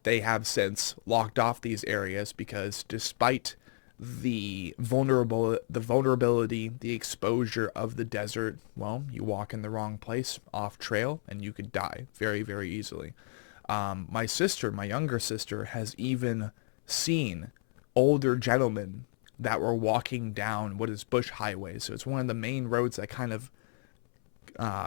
They have since locked off these areas because despite the vulnerability, the exposure of the desert, well, you walk in the wrong place, off trail, and you could die very, very easily. My younger sister, has even seen older gentlemen that were walking down what is Bush Highway. So it's one of the main roads that kind of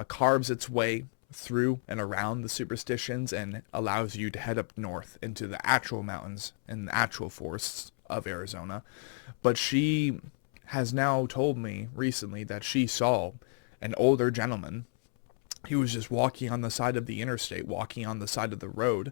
carves its way through and around the superstitions and allows you to head up north into the actual mountains and the actual forests of Arizona. But she has now told me recently that she saw an older gentleman. He was just walking on the side of the interstate, walking on the side of the road,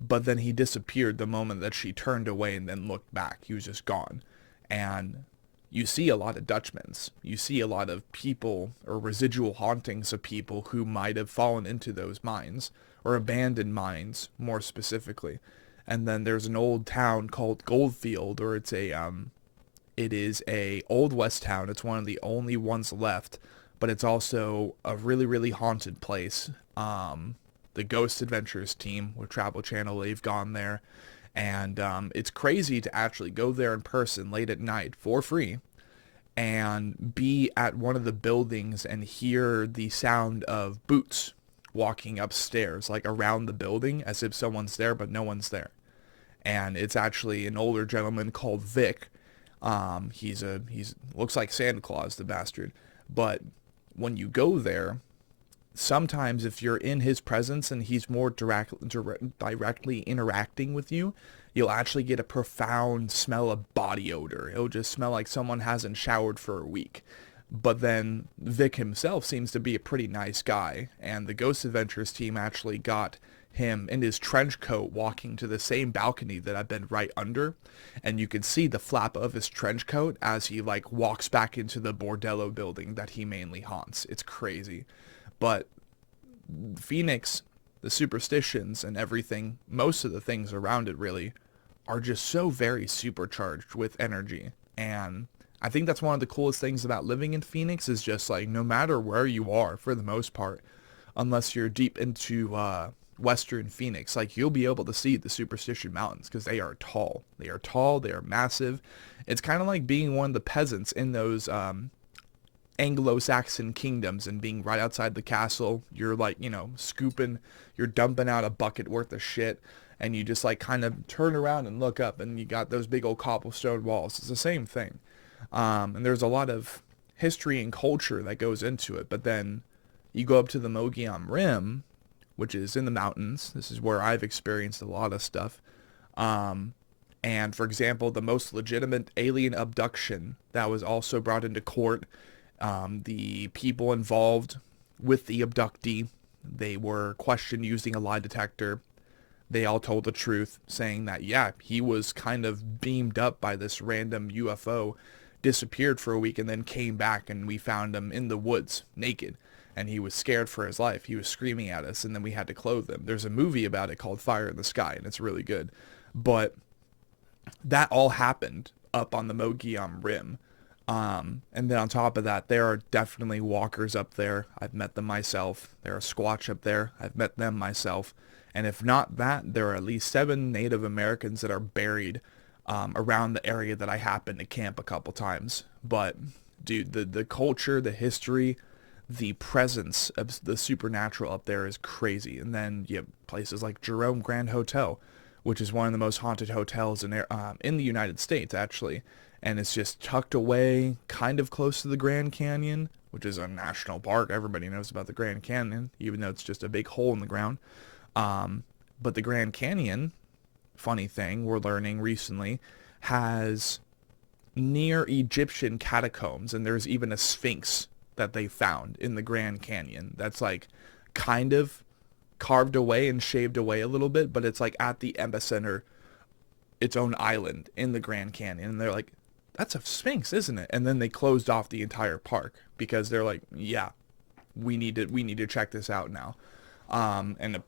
but then he disappeared the moment that she turned away and then looked back. He was just gone. And you see a lot of Dutchmans. You see a lot of people or residual hauntings of people who might have fallen into those mines or abandoned mines more specifically. And then there's an old town called Goldfield, or it is a old west town. It's one of the only ones left, but it's also a really, really haunted place. The Ghost Adventures team with Travel Channel, they've gone there. And it's crazy to actually go there in person late at night for free and be at one of the buildings and hear the sound of boots walking upstairs, like around the building, as if someone's there, but no one's there. And it's actually an older gentleman called Vic. He's looks like Santa Claus, the bastard. But when you go there, sometimes if you're in his presence and he's more directly interacting with you, you'll actually get a profound smell of body odor. It'll just smell like someone hasn't showered for a week. But then Vic himself seems to be a pretty nice guy, and the Ghost Adventures team actually got him in his trench coat walking to the same balcony that I've been right under, and you can see the flap of his trench coat as he like walks back into the bordello building that he mainly haunts. It's crazy. But Phoenix, the superstitions and everything, most of the things around it really, are just so very supercharged with energy. And I think that's one of the coolest things about living in Phoenix is just like no matter where you are for the most part, unless you're deep into Western Phoenix, like you'll be able to see the Superstition Mountains because they are tall. They are tall. They are massive. It's kind of like being one of the peasants in those Anglo-Saxon kingdoms and being right outside the castle. You're like, scooping, you're dumping out a bucket worth of shit, and you just like kind of turn around and look up and you got those big old cobblestone walls. It's the same thing. And there's a lot of history and culture that goes into it. But then you go up to the Mogollon Rim, which is in the mountains. This is where I've experienced a lot of stuff. And for example, the most legitimate alien abduction that was also brought into court, the people involved with the abductee, they were questioned using a lie detector. They all told the truth, saying that, yeah, he was kind of beamed up by this random UFO, disappeared for a week, and then came back, and we found him in the woods, naked. And he was scared for his life. He was screaming at us, and then we had to clothe him. There's a movie about it called Fire in the Sky, and it's really good. But that all happened up on the Mogollon Rim. And then on top of that, there are definitely walkers up there. I've met them myself. There are Squatch up there. I've met them myself. And if not that, there are at least 7 Native Americans that are buried around the area that I happened to camp a couple times. But, dude, the culture, the history, the presence of the supernatural up there is crazy. And then you have places like Jerome Grand Hotel, which is one of the most haunted hotels in the United States, actually. And it's just tucked away, kind of close to the Grand Canyon, which is a national park. Everybody knows about the Grand Canyon, even though it's just a big hole in the ground. But the Grand Canyon, funny thing, we're learning recently, has near Egyptian catacombs, and there's even a sphinx that they found in the Grand Canyon that's like kind of carved away and shaved away a little bit, but it's like at the epicenter, its own island in the Grand Canyon. And they're like, that's a sphinx, isn't it? And then they closed off the entire park because they're like, yeah, we need to check this out now. And the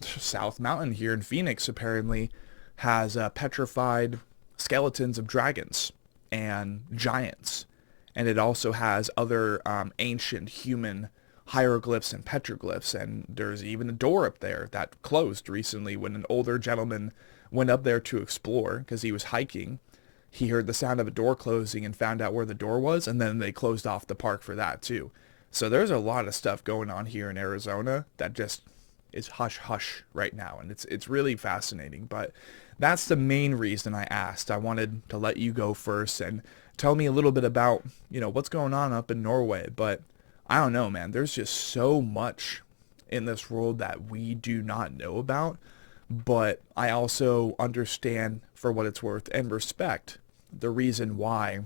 South Mountain here in Phoenix apparently has petrified skeletons of dragons and giants. And it also has other ancient human hieroglyphs and petroglyphs. And there's even a door up there that closed recently when an older gentleman went up there to explore because he was hiking. He heard the sound of a door closing and found out where the door was, and then they closed off the park for that too. So there's a lot of stuff going on here in Arizona that just is hush hush right now, and it's really fascinating. But that's the main reason I asked. I wanted to let you go first and tell me a little bit about, what's going on up in Norway. But I don't know, man. There's just so much in this world that we do not know about, but I also understand, for what it's worth, and respect the reason why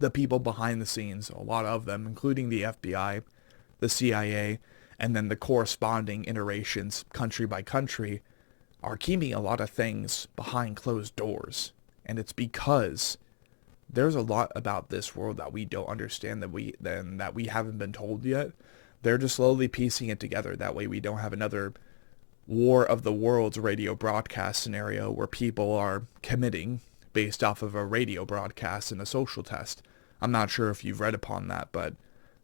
the people behind the scenes, a lot of them, including the FBI, the CIA, and then the corresponding iterations country by country, are keeping a lot of things behind closed doors. And it's because there's a lot about this world that we don't understand, that we haven't been told yet. They're just slowly piecing it together. That way we don't have another War of the Worlds radio broadcast scenario where people are committing based off of a radio broadcast and a social test. I'm not sure if you've read upon that, but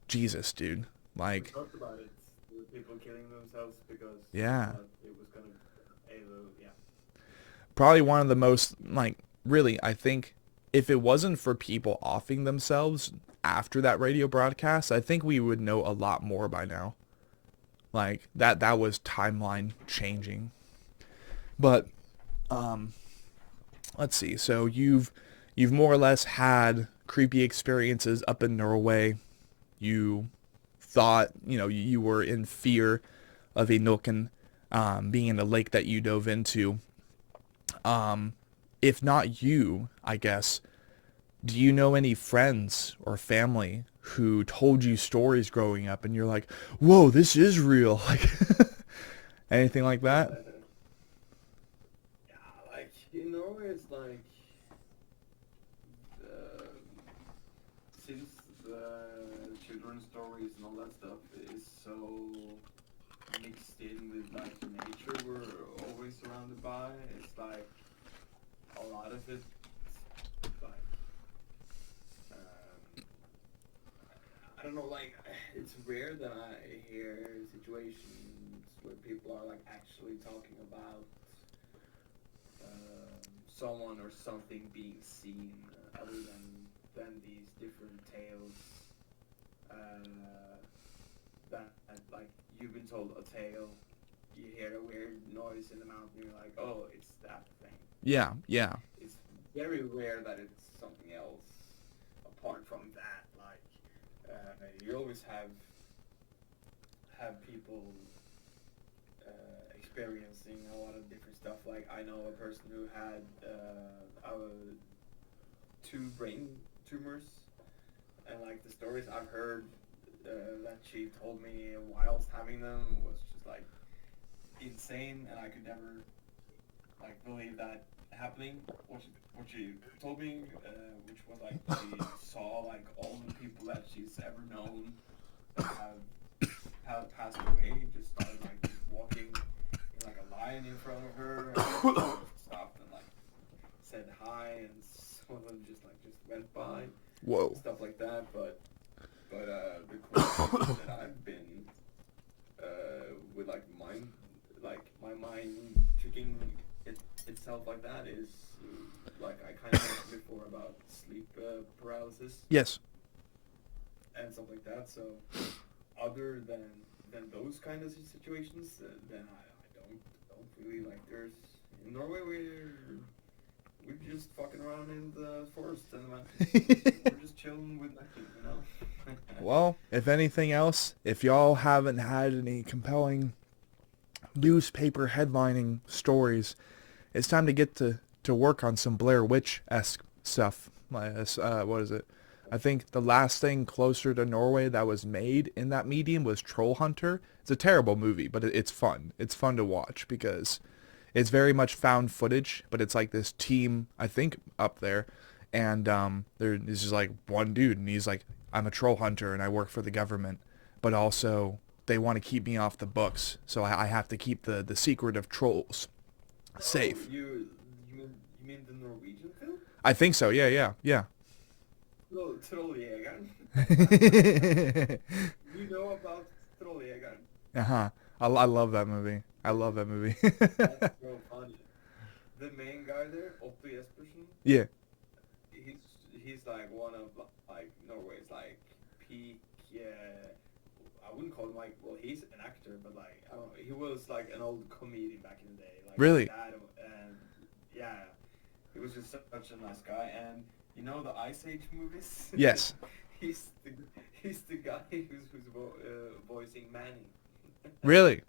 Jesus, dude. We Like, talked about it. The people killing themselves because yeah. it was gonna, yeah. Probably one of the most, like, really, I think if it wasn't for people offing themselves after that radio broadcast, I think we would know a lot more by now. Like, that was timeline changing. But, let's see. So you've more or less had creepy experiences up in Norway. You thought, you were in fear of a Noken being in a lake that you dove into. If not you, I guess, do you know any friends or family who told you stories growing up and you're like, whoa, this is real? Like, anything like that? Yeah, like it's like since the children's stories and all that stuff is so mixed in with like nature we're always surrounded by, it's like a lot of it, like I don't know, like it's rare that I hear situations where people are like actually talking about someone or something being seen, other than these different tales that like you've been told a tale, you hear a weird noise in the mountain, you're like, oh, it's that thing. Yeah, yeah. It's very rare that it's something else apart from that. Like you always have people experiencing a lot of different stuff. Like I know a person who had 2 brain tumors, and like the stories I've heard that she told me whilst having them was just like insane, and I could never like believe that happening. What she told me, which was like she saw like all the people that she's ever known that have passed away, just started like walking in like a line in front of her, and stopped and like said hi, and some of them just went by. Whoa. Stuff like that, but the closest that I've been with like my mind tricking itself like that is like I kind of mentioned before about sleep paralysis. Yes. And stuff like that. So other than those kind of situations, then I don't really like. There's in Norway we're just fucking around in the forest and the mountains. We're just chilling with nothing, Well, if anything else, if y'all haven't had any compelling newspaper headlining stories, it's time to get to work on some Blair Witch-esque stuff. What is it? I think the last thing closer to Norway that was made in that medium was Troll Hunter. It's a terrible movie, but it's fun. It's fun to watch because it's very much found footage, but it's like this team, I think, up there, and there is just like one dude, and he's like, I'm a troll hunter and I work for the government, but also they want to keep me off the books, so I have to keep the secret of trolls safe. Oh, you mean the Norwegian film? I think so. Yeah. No, Trolljegeren. You know about Trolljegeren? I love that movie. I love that movie. That's so funny. The main guy there, Otto Jespersen. Yeah. He's like one of like Norway's like peak. I wouldn't call him like, well, he's an actor, but like I don't know. He was like an old comedian back in the day. Like Really? That, and yeah, he was just such a nice guy. And you know the Ice Age movies? Yes. he's the guy who's voicing Manny. Really?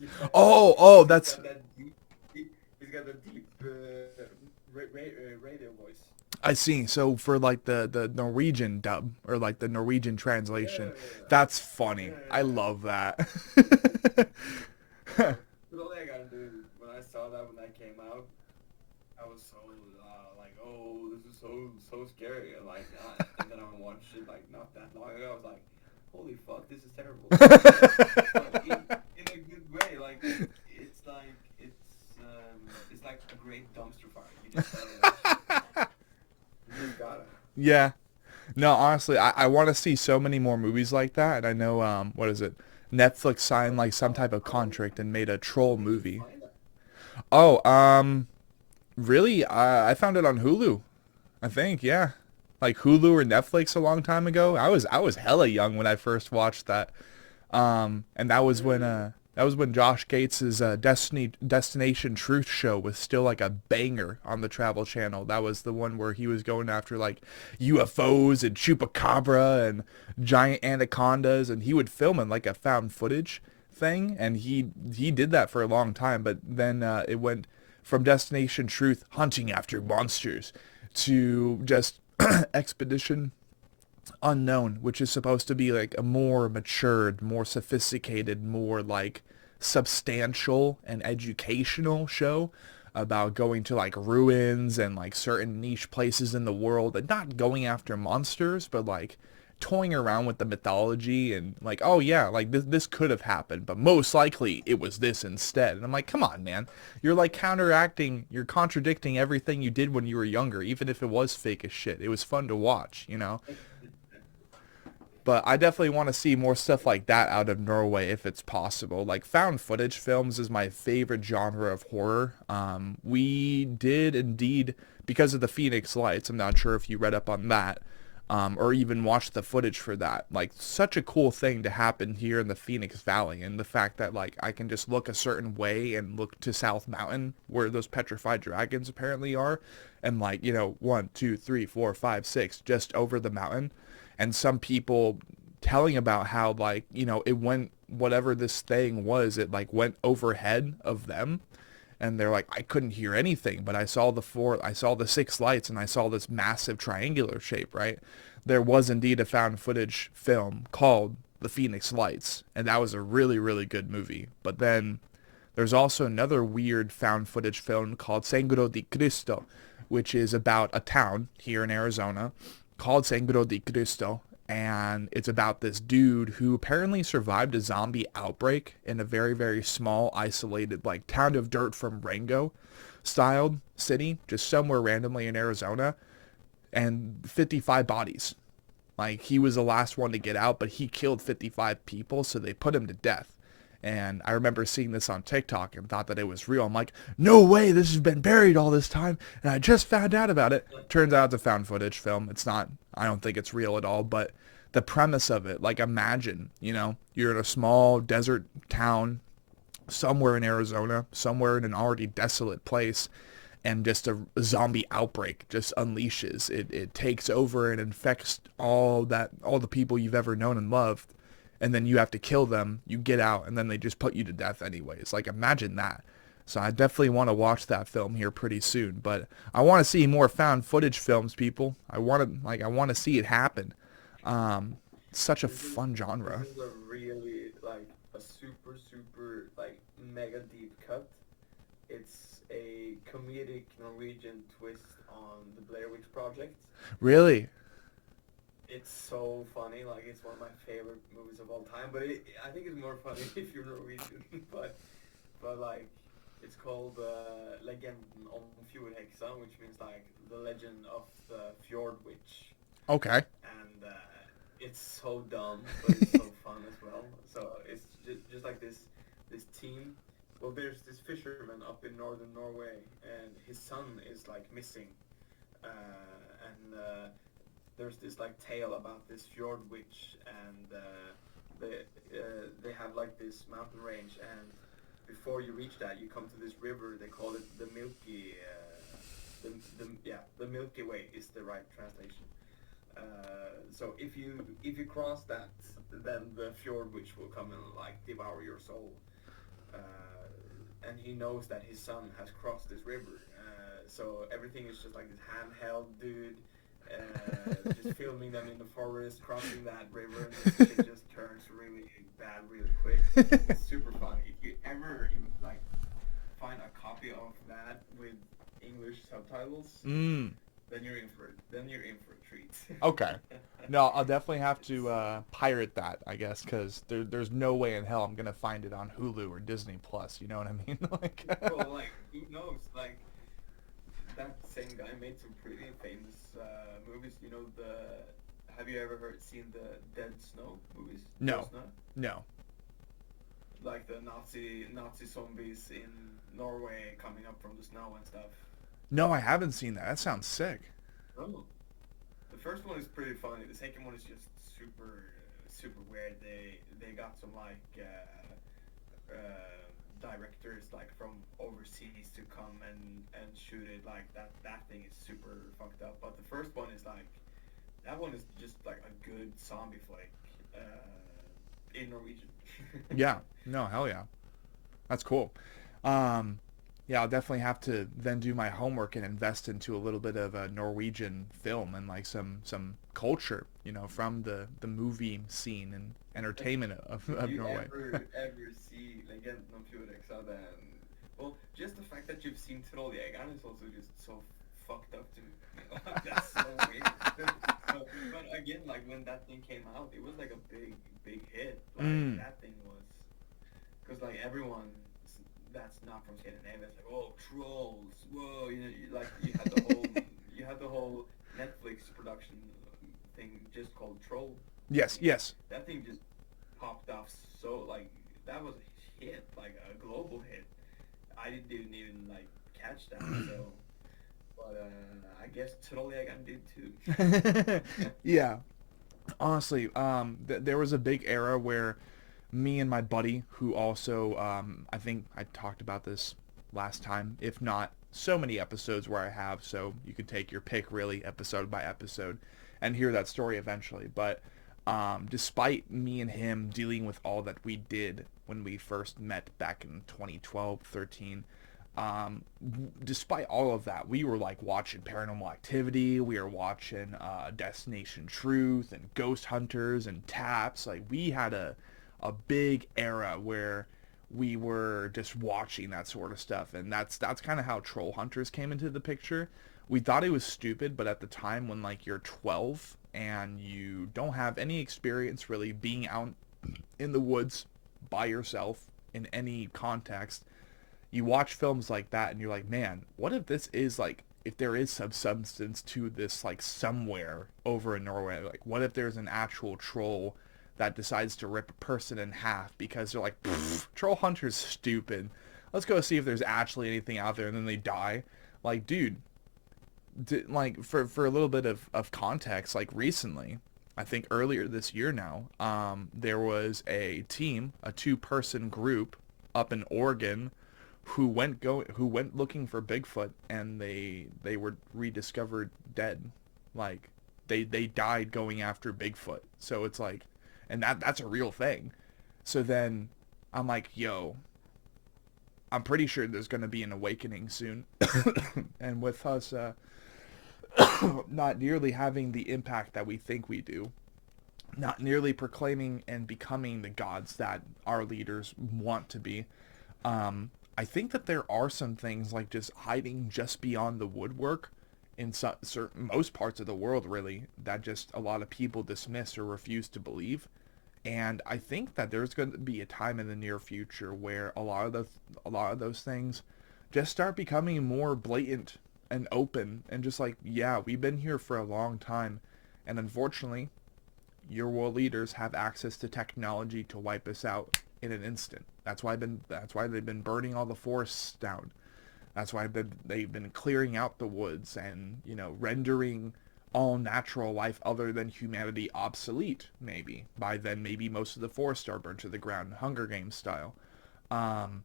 Yeah, Oh, he's that's got that deep, he's got a deep radio voice. I see. So for like the Norwegian dub or like the Norwegian Yeah, translation, yeah, that's yeah, funny. I yeah. love that. But all I gotta do when I saw that when that came out, I was so like, oh, this is so scary, and like, and then I watched it like not that long ago. I was like, holy fuck, this is terrible. But in a good way. Like it's like a great dumpster fire. You just gotta watch it. You just gotta. Yeah. No, honestly, I want to see so many more movies like that. And I know, what is it? Netflix signed like some type of contract and made a troll Where did you movie. find that? Oh, really? I found it on Hulu. I think, yeah. Like Hulu or Netflix a long time ago. I was hella young when I first watched that. And Really? that was when Josh Gates's Destination Truth show was still like a banger on the Travel Channel. That was the one where he was going after like UFOs and chupacabra and giant anacondas, and he would film in like a found footage thing, and he did that for a long time. But then it went from Destination Truth hunting after monsters to just Expedition Unknown, which is supposed to be like a more matured, more sophisticated, more like substantial and educational show about going to like ruins and like certain niche places in the world and not going after monsters, but like toying around with the mythology and like, oh yeah, like this could have happened, but most likely it was this instead. And I'm like, come on, man. You're like counteracting, you're contradicting everything you did when you were younger, even if it was fake as shit. It was fun to watch, you know? But I definitely want to see more stuff like that out of Norway if it's possible. Like found footage films is my favorite genre of horror. We did indeed, because of the Phoenix Lights, I'm not sure if you read up on that, or even watched the footage for that. Like such a cool thing to happen here in the Phoenix Valley, and the fact that like I can just look a certain way and look to South Mountain where those petrified dragons apparently are, and like, you know, 1, 2, 3, 4, 5, 6 just over the mountain, and some people telling about how like, you know, it went, whatever this thing was, it like went overhead of them, and they're like, I couldn't hear anything, but I saw the six lights, and I saw this massive triangular shape, right? There was indeed a found footage film called The Phoenix Lights, and that was a really, really good movie. But then there's also another weird found footage film called Sangro di Cristo, which is about a town here in Arizona called Sangro di Cristo. And it's about this dude who apparently survived a zombie outbreak in a very, very small, isolated, like town of dirt from Rango styled city, just somewhere randomly in Arizona, and 55 bodies. Like he was the last one to get out, but he killed 55 people, so they put him to death. And I remember seeing this on TikTok and thought that it was real. I'm like, no way, this has been buried all this time, and I just found out about it. Turns out it's a found footage film. It's not, I don't think it's real at all, but the premise of it, like imagine, you know, you're in a small desert town somewhere in Arizona, somewhere in an already desolate place, and just a zombie outbreak just unleashes. It takes over and infects all the people you've ever known and loved, and then you have to kill them. You get out, and then they just put you to death anyways. Like imagine that. So I definitely want to watch that film here pretty soon. But I want to see more found footage films, people. I want to see it happen. Such a This is fun this genre. is a really like a super like mega deep cut. It's a comedic Norwegian twist on the Blair Witch Project. Really? It's so funny. Like it's one of my favorite movies of all time. But I think it's more funny if you're Norwegian. But like it's called Legenden om Fjordheksa, which means like the legend of the fjord witch. Okay. And it's so dumb, but it's so fun as well. So it's just like this team. Well, there's this fisherman up in northern Norway, and his son is like missing, and there's this like tale about this fjord witch, and they have like this mountain range, and before you reach that, you come to this river. They call it the Milky. The Milky Way is the right translation. So if you cross that, then the fjord witch will come and like devour your soul. And he knows that his son has crossed this river. So everything is just like this handheld dude, just filming them in the forest, crossing that river, and this shit just turns really bad really quick. It's super funny. If you ever like find a copy of that with English subtitles, Mm. then you're in for a treat. Okay. No, I'll definitely have to pirate that, I guess, because there's no way in hell I'm gonna find it on Hulu or Disney Plus. You know what I mean? Like, Well, like who knows? Like that same guy made some pretty famous movies. You know the. Have you ever seen the Dead Snow movies? Dead no, Snow? no, Like the Nazi zombies in Norway coming up from the snow and stuff. no, I haven't seen that. That sounds sick. Oh. The first one is pretty funny. The second one is just super weird. They got some like directors like from overseas to come and shoot it. Like that thing is super fucked up. But the first one is like that one is just like a good zombie flick in Norwegian. Yeah, no, hell yeah, that's cool. Um, yeah, I'll definitely have to then do my homework and invest into a little bit of a Norwegian film and like some culture, you know, from the movie scene and entertainment Did of you Norway. ever see Legenden om Fjordeksaden? Well, just the fact that you've seen Trolljägaren is also just so fucked up to me. That's so weird. But again, like when that thing came out, it was like a big hit. Like Mm. that thing was, because like everyone that's not from Scandinavia is like, oh, trolls, whoa, you know, like you had the whole Netflix production thing just called Troll. Yes, You know, yes. that thing just popped off so like that was a hit, like a global hit. I didn't even like catch that, so but I guess Trolljägaren did too. Yeah. Honestly, there was a big era where me and my buddy, who also, I think I talked about this last time, if not so many episodes where I have, so you could take your pick really episode by episode and hear that story eventually. But despite me and him dealing with all that we did when we first met back in 2012, 13, despite all of that, we were like watching Paranormal Activity, we were watching Destination Truth and Ghost Hunters and Taps. Like we had a big era where we were just watching that sort of stuff, and that's kind of how Troll Hunters came into the picture. We thought it was stupid, but at the time when like you're 12 and you don't have any experience really being out in the woods by yourself in any context, you watch films like that and you're like, man, what if this is like, if there is some substance to this like somewhere over in Norway? Like what if there's an actual troll that decides to rip a person in half because they're like, troll hunter's stupid, let's go see if there's actually anything out there, and then they die. Like, dude, like for a little bit of context, like recently, I think earlier this year now, there was a team, a two-person group up in Oregon who went looking for Bigfoot, and they were rediscovered dead. Like they died going after Bigfoot. So it's like, and that's a real thing. So then I'm like, yo, I'm pretty sure there's going to be an awakening soon. And with us not nearly having the impact that we think we do, not nearly proclaiming and becoming the gods that our leaders want to be, I think that there are some things like just hiding just beyond the woodwork in certain most parts of the world, really, that just a lot of people dismiss or refuse to believe. And I think that there's going to be a time in the near future where a lot of those things just start becoming more blatant and open, and just like, yeah, we've been here for a long time, and unfortunately your world leaders have access to technology to wipe us out in an instant. That's why they've been burning all the forests down. That's why they've been clearing out the woods and, you know, rendering all natural life other than humanity obsolete, maybe. By then, maybe most of the forests are burned to the ground, Hunger Games style. Um,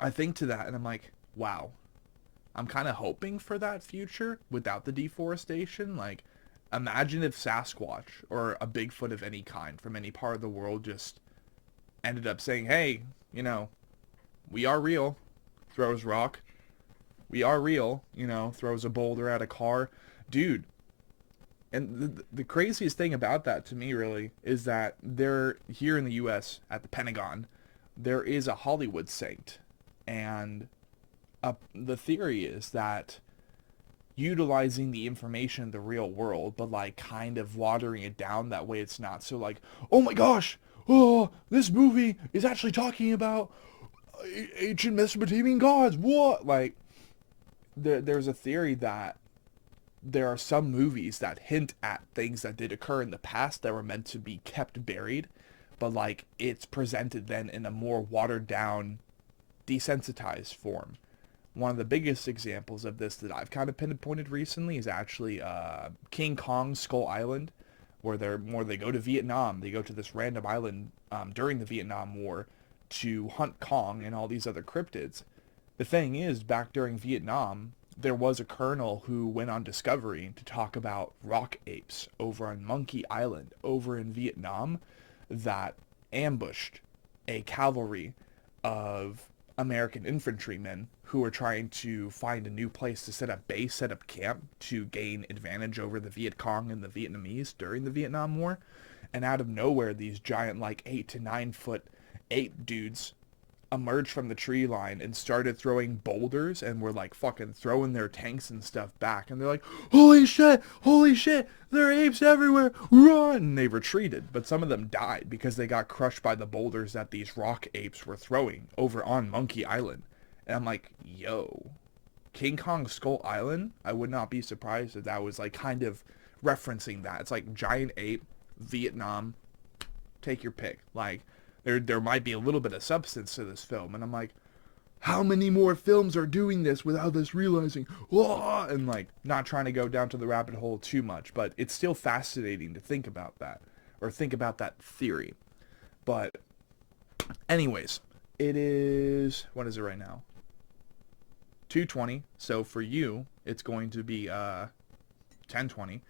I think to that, and I'm like, wow. I'm kind of hoping for that future without the deforestation. Like, Imagine if Sasquatch or a Bigfoot of any kind from any part of the world just ended up saying, hey, you know, we are real, throws rock. We are real, you know, throws a boulder at a car. Dude, and the craziest thing about that to me really is that there, here in the US at the Pentagon, there is a Hollywood saint. And the theory is that utilizing the information in the real world, but like kind of watering it down that way it's not so like, oh my gosh, oh, this movie is actually talking about ancient Mesopotamian gods. What? Like, there's a theory that there are some movies that hint at things that did occur in the past that were meant to be kept buried, but like it's presented then in a more watered down, desensitized form. One of the biggest examples of this that I've kind of pinpointed recently is actually King Kong's Skull Island, where they go to Vietnam. They go to this random island during the Vietnam War to hunt Kong and all these other cryptids. The thing is, back during Vietnam, there was a colonel who went on Discovery to talk about rock apes over on Monkey Island over in Vietnam that ambushed a cavalry of American infantrymen who were trying to find a new place to set up base, set up camp to gain advantage over the Viet Cong and the Vietnamese during the Vietnam War. And out of nowhere, these giant, like 8 to 9 foot ape dudes emerged from the tree line and started throwing boulders and were like fucking throwing their tanks and stuff back. And they're like, holy shit, there are apes everywhere, run! And they retreated, but some of them died because they got crushed by the boulders that these rock apes were throwing over on Monkey Island. And I'm like, yo, King Kong Skull Island, I would not be surprised if that was like kind of referencing that. It's like giant ape, Vietnam, take your pick. Like, there might be a little bit of substance to this film. And I'm like, how many more films are doing this without us realizing? Whoa! And like, not trying to go down to the rabbit hole too much, but it's still fascinating to think about that, or think about that theory. But anyways, it is, what is it right now? 2:20. So for you, it's going to be 10:20.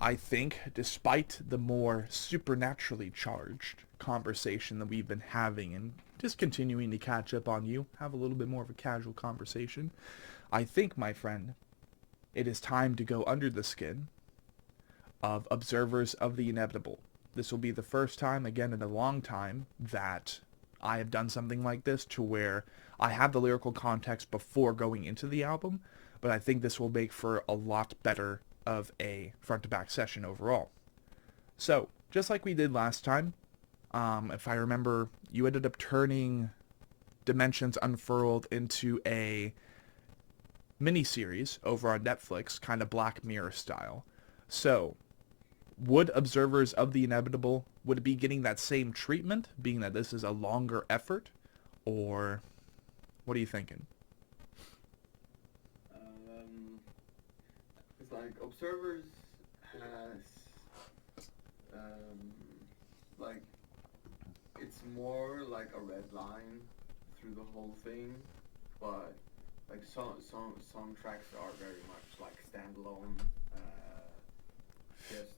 I think, despite the more supernaturally charged conversation that we've been having and just continuing to catch up on you, have a little bit more of a casual conversation, I think, my friend, it is time to go under the skin of Observers of the Inevitable. This will be the first time, again, in a long time that I have done something like this to where I have the lyrical context before going into the album, but I think this will make for a lot better of a front-to-back session overall. So, just like we did last time, if I remember, you ended up turning Dimensions Unfurled into a miniseries over on Netflix, kind of Black Mirror style. So, would Observers of the Inevitable, would it be getting that same treatment, being that this is a longer effort, or what are you thinking? It's like Observers has like it's more like a red line through the whole thing, but like some tracks are very much like standalone, just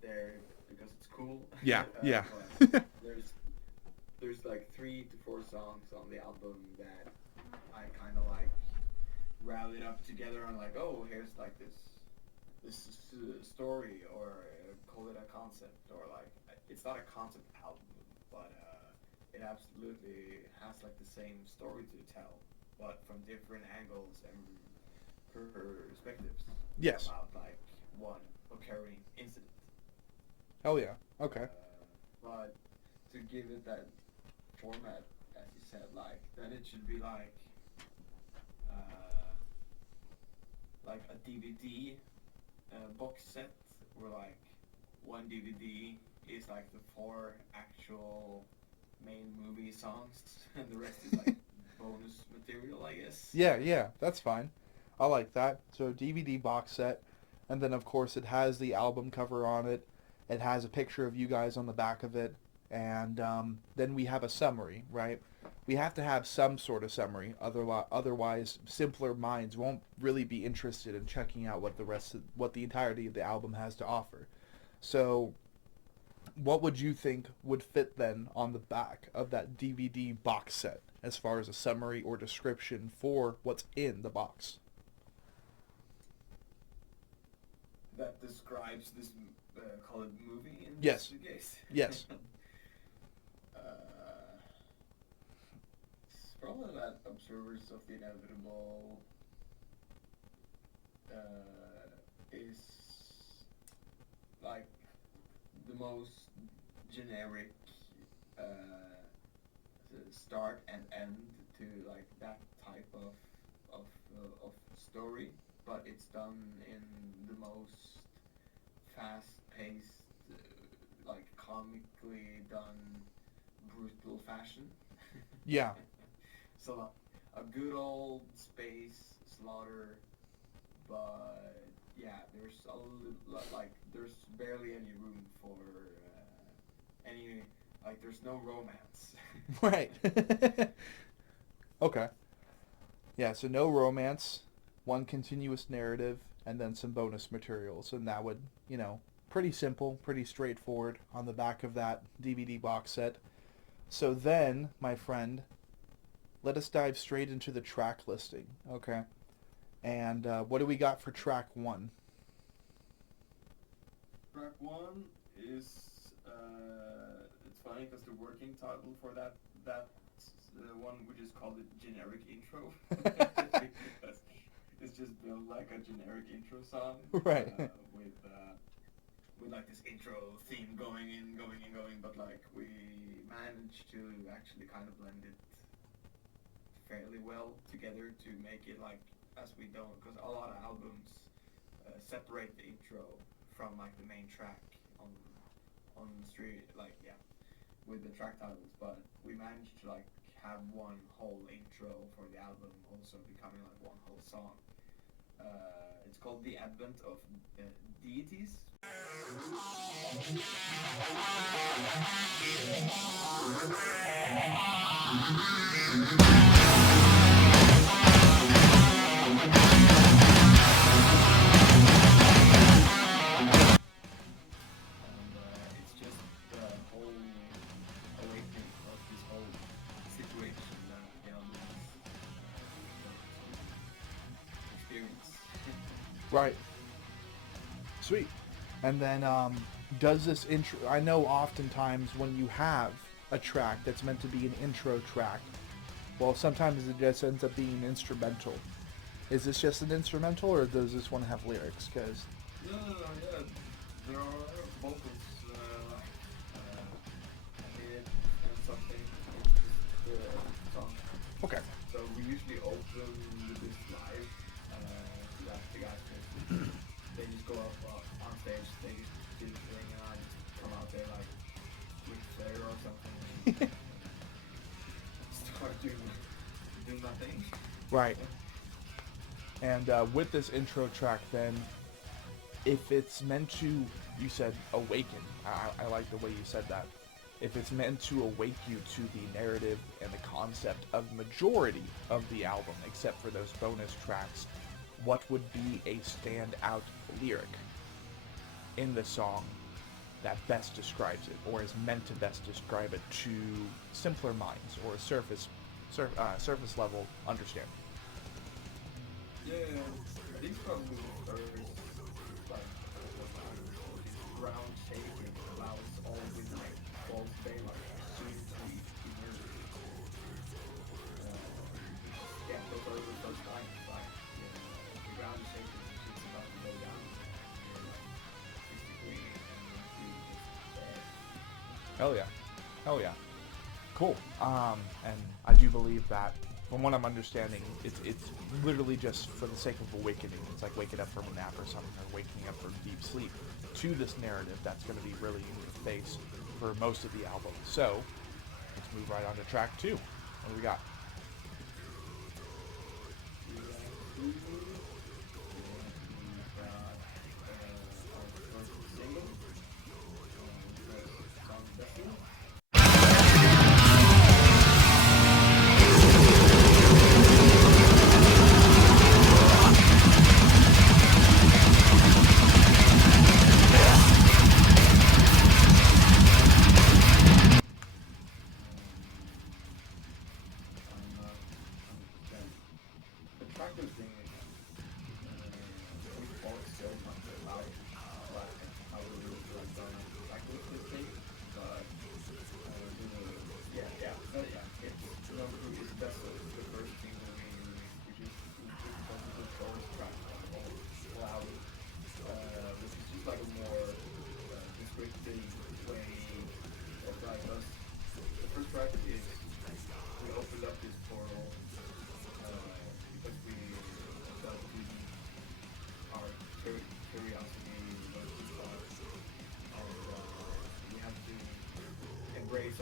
there because it's cool. Yeah, yeah. But there's like 3 to 4 songs on the album that I kind of like rallied up together and like, oh, here's like this story, or call it a concept, or like it's not a concept album, but it absolutely has like the same story to tell, but from different angles and perspectives. Yes. About like one occurring incident. Oh yeah. Okay. But to give it that format, as you said, like that it should be like a DVD box set, where like one DVD is like the 4 actual main movie songs, and the rest is like bonus material, I guess. Yeah, that's fine. I like that. So DVD box set, and then of course it has the album cover on it. It has a picture of you guys on the back of it, and then we have a summary, right? We have to have some sort of summary. Otherwise, simpler minds won't really be interested in checking out what the entirety of the album has to offer. So, what would you think would fit then on the back of that DVD box set as far as a summary or description for what's in the box? That describes this colored movie in Yes. this case. Yes. It's probably that Observers of the Inevitable is like the most generic start and end to like that type of story, but it's done in the most fast-paced, like comically done, brutal fashion. Yeah. So a good old space slaughter, but yeah, there's there's barely any room for there's no romance. Right. Okay. Yeah, so no romance, one continuous narrative, and then some bonus materials. And that would, pretty simple, pretty straightforward on the back of that DVD box set. So then, my friend, let us dive straight into the track listing, okay? And what do we got for track 1? Track 1 is it's funny because the working title for that one, we just called it generic intro. Because it's just built like a generic intro song. Right. With like this intro theme going, but like we managed to actually kind of blend it fairly well together to make it like, as we don't, because a lot of albums separate the intro from like the main track on the street, like with the track titles, but we managed to like have one whole intro for the album also becoming like one whole song. It's called The Advent of Deities. It's just the whole awakening of this whole situation that the album experience. Right. Sweet. And then does this intro... I know oftentimes when you have a track that's meant to be an intro track, well, sometimes it just ends up being instrumental. Is this just an instrumental, or does this one have lyrics? Because No, yeah, there are vocals, and something in the song. okay. So we usually open with this live, the guys they just go up on stage, they do the thing, and I just come out there like with flair or something, and start doing my thing. Right. And with this intro track, then, if it's meant to, you said awaken. I like the way you said that. If it's meant to awake you to the narrative and the concept of majority of the album, except for those bonus tracks, what would be a standout lyric in the song that best describes it, or is meant to best describe it to simpler minds or surface level understanding? Yeah, I think probably the first, like, ground shaking allows all with like false daylight soon to be emerged. Yeah, those are the first times, like, the ground is shaking and shit's about to go down. You're like, physically and mentally Hell yeah. Hell yeah. Cool. And I do believe that, from what I'm understanding, it's literally just for the sake of awakening. It's like waking up from a nap or something, or waking up from deep sleep to this narrative that's going to be really in your face for most of the album. So, let's move right on to track 2. What do we got?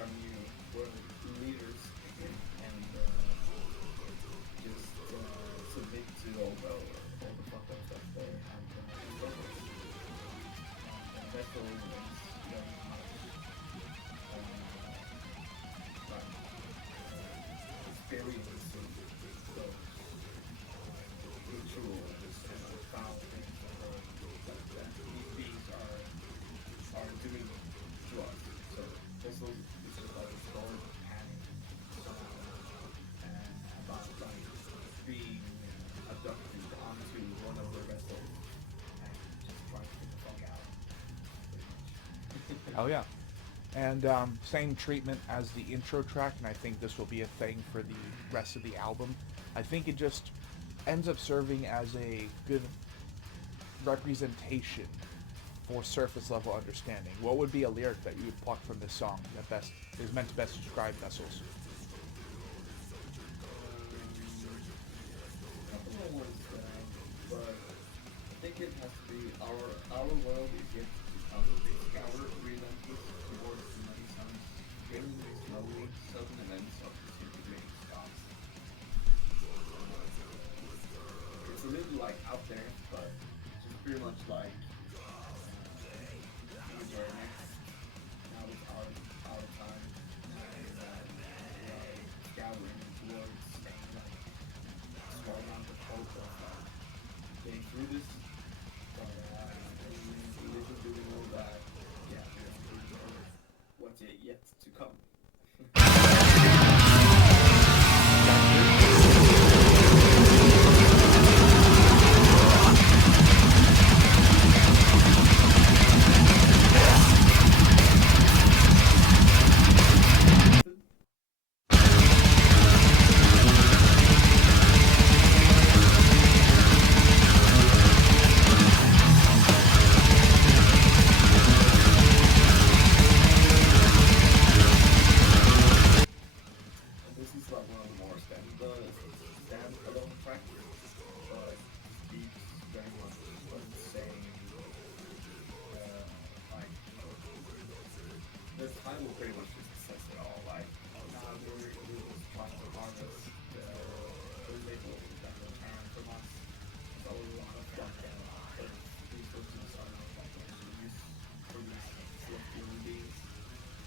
our new world leaders and just submit to all the fuck up stuff they have in progress. And vessel is very much like experience those rituals and foul things that these beings are doing to us. So vessel is about a story of panic about like being abducted onto one of the vessels and just trying to get the fuck out. Oh yeah. And same treatment as the intro track, and I think this will be a thing for the rest of the album. I think it just ends up serving as a good representation for surface level understanding. What would be a lyric that you would pluck from this song that best is meant to best describe vessels? Couple of ones, but I think it has to be our world is yet to come. Our relentless towards the many suns, bringing slowly sudden events of disintegrating stars. It's a little like out there, but just pretty much like these are next. Now it's our time, and we are gathering towards staying like small amount of hope of getting through this. But we listen to the know that yeah, we don't really know what's yet to come. This is like one of the more standalone tracks, but speaks very much what it's saying. Like the title pretty much just says it all. Like now we're just trying to harness the little that they can from us. So a lot of fun but resources are not like used for these celestial beings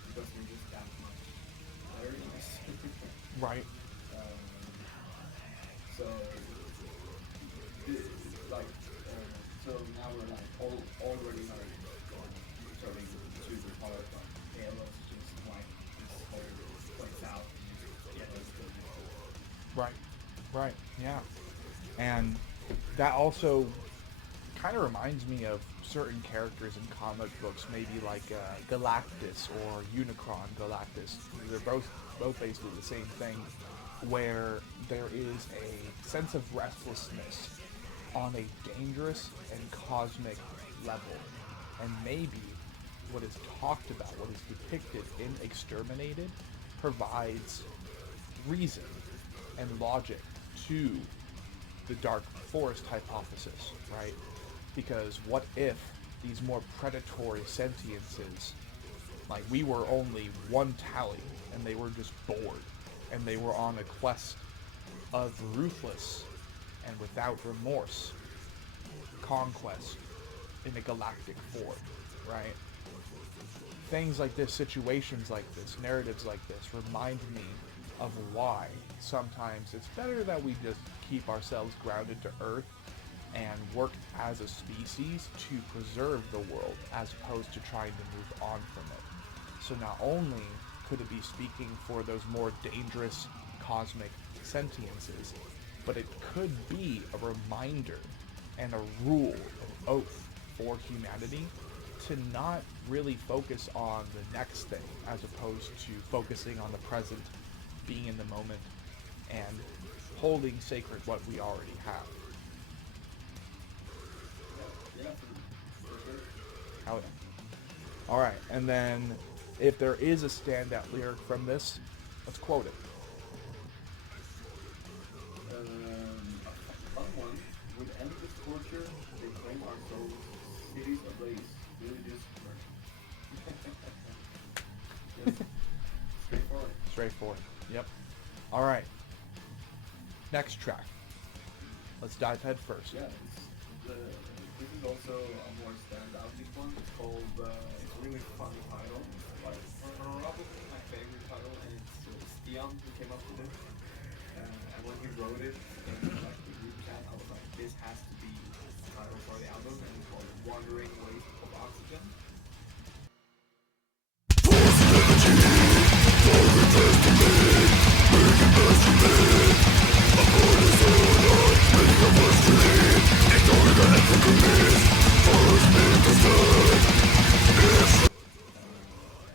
because we're just that much better than us. Right. So, like, so now we're like already like starting to the part of Halo's just like this whole plays out. Yeah, that's good. Right. Yeah. And that also kind of reminds me of certain characters in comic books, maybe like Galactus or Unicron Galactus. They're both basically the same thing, where there is a sense of restlessness on a dangerous and cosmic level. And maybe what is talked about, what is depicted in Exterminated, provides reason and logic to the Dark Forest hypothesis, right? Because what if these more predatory sentiences, like we were only one tally and they were just bored and they were on a quest of ruthless and without remorse conquest in a galactic form, right? Things like this, situations like this, narratives like this remind me of why sometimes it's better that we just keep ourselves grounded to Earth and work as a species to preserve the world as opposed to trying to move on from it. So not only could it be speaking for those more dangerous cosmic sentiences, but it could be a reminder and a rule, an oath for humanity to not really focus on the next thing as opposed to focusing on the present, being in the moment, and holding sacred what we already have. Yeah, for sure. Oh yeah. Alright, and then if there is a standout lyric from this, let's quote it. A fun one. With endless torture, they claim our souls, cities ablaze, villages burn. Yes. straightforward. Straightforward. Yep. All right. Next track. Let's dive head first. Yeah, this is also a more standout one. It's called, it's a really funny title. Like, probably my favorite title, and it's Stian who came up with it. And when he wrote it in like the group chat, I was like, this has to be the title for the album, and it's called Wandering Waste of Oxygen.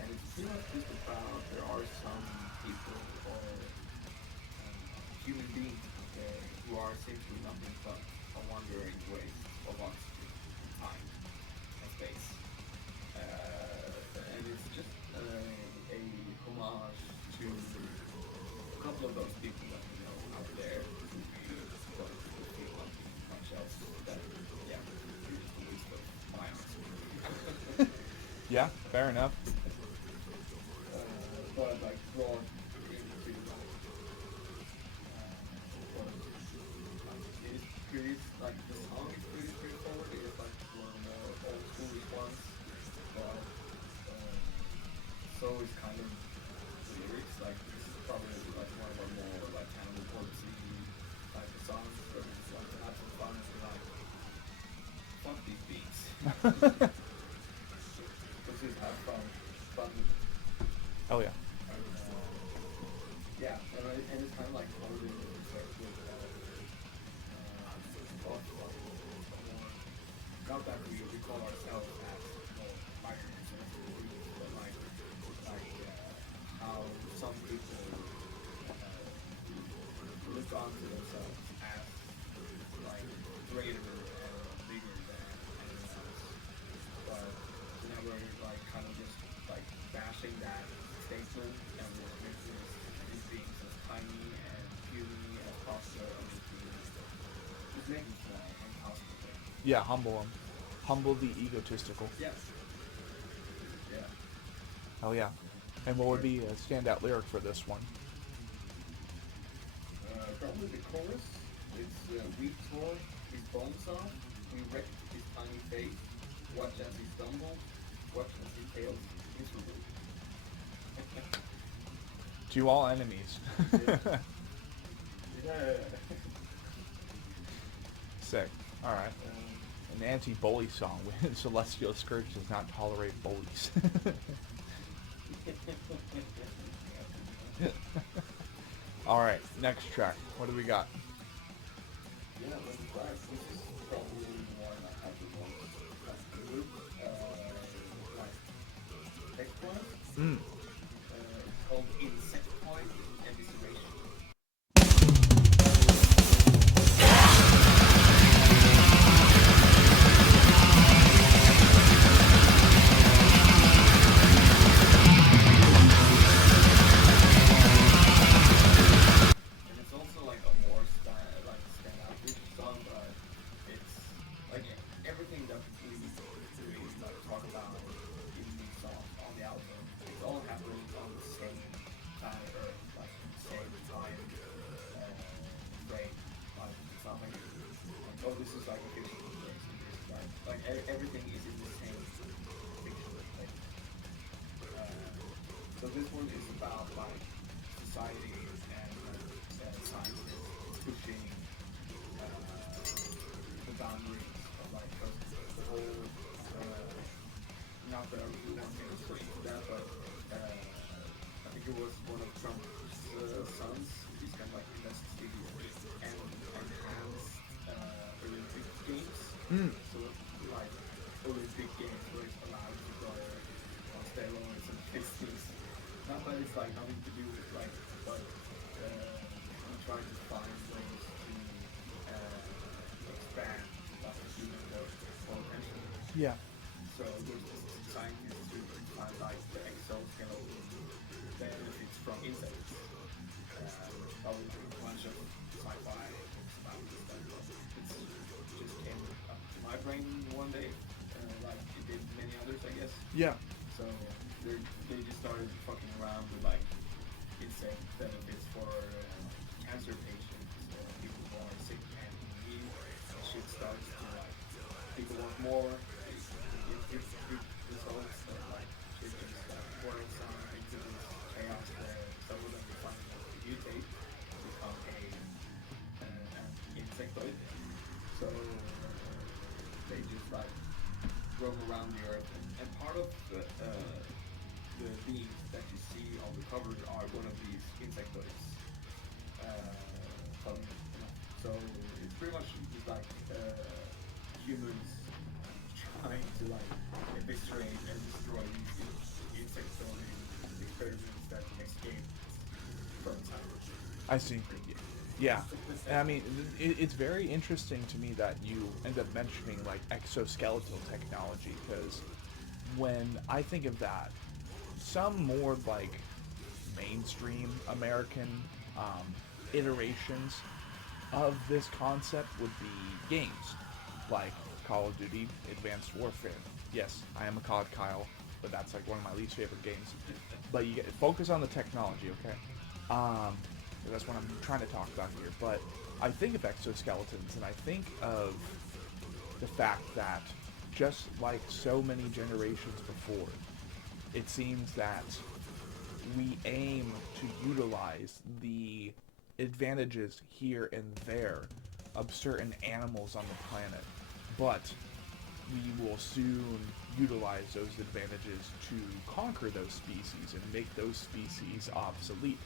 And it's pretty much just about there are some people or human beings who are simply nothing but a wandering waste of oxygen, time, and space. And it's just a homage to a couple of those people that we know out there who we don't feel like much else than, yeah, you're just a waste of my oxygen. Yeah, fair enough. But like brought into it is pretty, like the song is pretty straightforward. It is like one of the more old schoolish ones, but so is kind of the lyrics. Like this is probably like one of our more like Cannibal Corpse type of songs where we just like to have some fun and be like, fuck these beats. Let's just have fun. Oh yeah. Yeah, and it's kind of like loaded with not that we call ourselves as microconservative groups, but like how some people look onto themselves as like greater and bigger than anyone else, but never like kind of just like bashing that statement and we're making these beings as tiny and puny as possible and just making small and possible. Yeah, humble them. Humble the egotistical. Yeah. Yeah. Oh yeah. And what would be a standout lyric for this one? Probably the chorus. It's we tore his bones off, we wrecked his tiny face, watch as he stumbles, watch as he fails miserably. To all enemies. Yeah. Sick. Alright. An anti-bully song when Celestial Scourge does not tolerate bullies. Alright, next track. What do we got? Yeah, this is probably one I have to want to group. Like, text one. It's called Insectoid Evisceration. And it's also like a more standout song, but it's like everything that we like talk about in these songs on the album. It's all happening on the same time or like same time frame. Like it's not like oh this is like a fictional place and this is like everything is in the same fiction. Like, so this one is about like society and scientists pushing the boundaries of like the whole not that I really want to get straight into that, but I think it was one of Trump's sons. He's kind of like investigating and enhanced Olympic games. So like Olympic games where it's allowed to go on steroids and fixings. Not that it's like nothing to do with like, but we try to find ways to expand like human potential. Yeah. So there's this scientists who find like the exoskeleton benefits from insects. Probably like a bunch of sci-fi about this stuff. It just came up to my brain one day, like it did many others, I guess. Yeah. So they just started fucking around with like insect benefits for cancer patients, people who are sick and in need. And shit starts to like people want more. It results that like shit is like quarrelsome into this chaos where some of them finally mutate and become an insectoid. So they just like roam around the earth, and part of the beings that you see on the cover are one of these insectoids. So it's pretty much just like humans trying to like eviscerate and destroy these insectoid experiments that escape from time. I see. Yeah. And I mean, it's very interesting to me that you end up mentioning like exoskeletal technology, because when I think of that, some more like mainstream American iterations of this concept would be games like Call of Duty, Advanced Warfare. Yes, I am a COD Kyle, but that's like one of my least favorite games. But you focus on the technology, okay? That's what I'm trying to talk about here. But I think of exoskeletons, and I think of the fact that just like so many generations before, it seems that we aim to utilize the advantages here and there of certain animals on the planet, but we will soon utilize those advantages to conquer those species and make those species obsolete.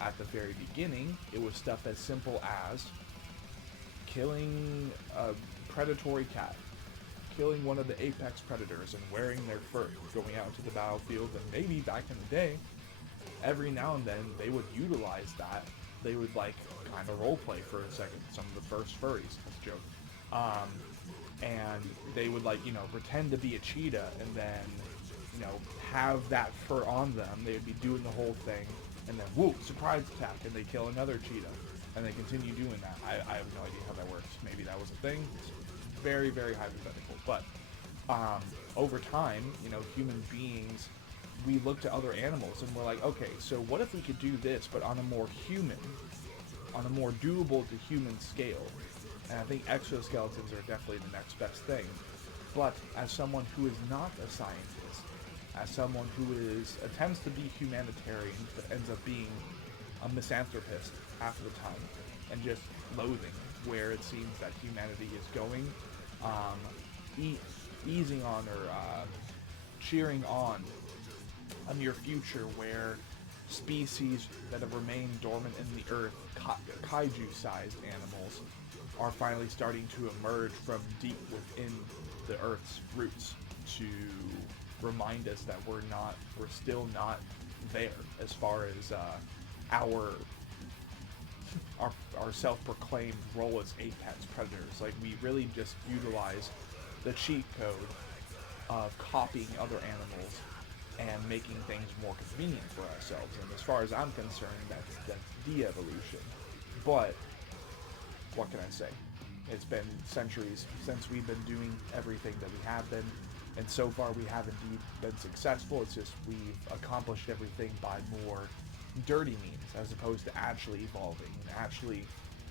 At the very beginning, it was stuff as simple as killing a predatory cat, killing one of the apex predators and wearing their fur, going out to the battlefield, and maybe back in the day, every now and then they would utilize that. They would like kind of roleplay for a second. Some of the first furries, that's a joke. And they would like, pretend to be a cheetah and then, have that fur on them. They would be doing the whole thing, and then whoop, surprise attack, and they kill another cheetah. And they continue doing that. I have no idea how that works. Maybe that was a thing. It's very, very hypothetical. But over time, human beings, we look to other animals and we're like, okay, so what if we could do this, but on a more doable to human scale? And I think exoskeletons are definitely the next best thing. But as someone who is not a scientist, as someone who attempts to be humanitarian but ends up being a misanthropist half of the time, and just loathing where it seems that humanity is going, easing on or cheering on a near future where species that have remained dormant in the earth, kaiju-sized animals, are finally starting to emerge from deep within the earth's roots to remind us that we're still not there as far as our self-proclaimed role as apex predators. Like, we really just utilize the cheat code of copying other animals and making things more convenient for ourselves. And as far as I'm concerned, that's de-evolution. But what can I say? It's been centuries since we've been doing everything that we have been, and so far we have indeed been successful. It's just we've accomplished everything by more dirty means, as opposed to actually evolving and actually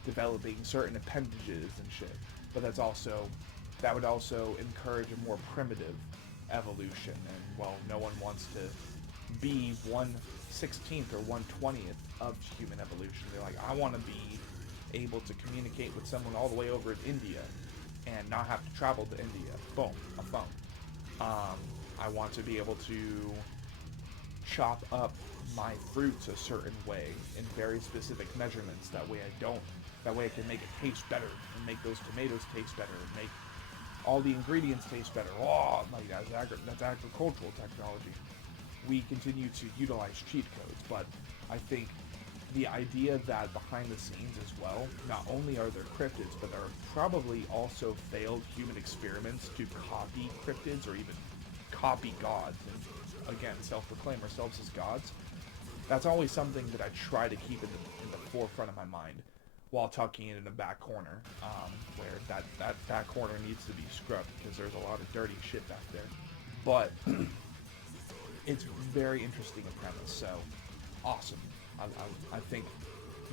developing certain appendages and shit. But that would also encourage a more primitive evolution, and well, no one wants to be 1/16th or 1/20th of human evolution. They're like, I want to be able to communicate with someone all the way over in India and not have to travel to India. Boom, a phone. I want to be able to chop up my fruits a certain way in very specific measurements. That way I can make it taste better and make those tomatoes taste better and make all the ingredients taste better. Oh, like that's agricultural technology. We continue to utilize cheat codes, but I think the idea that behind the scenes as well, not only are there cryptids, but there are probably also failed human experiments to copy cryptids or even copy gods, and again, self-proclaim ourselves as gods. That's always something that I try to keep in the forefront of my mind while tucking it in the back corner, where that corner needs to be scrubbed because there's a lot of dirty shit back there. But it's very interesting a premise, so awesome. I think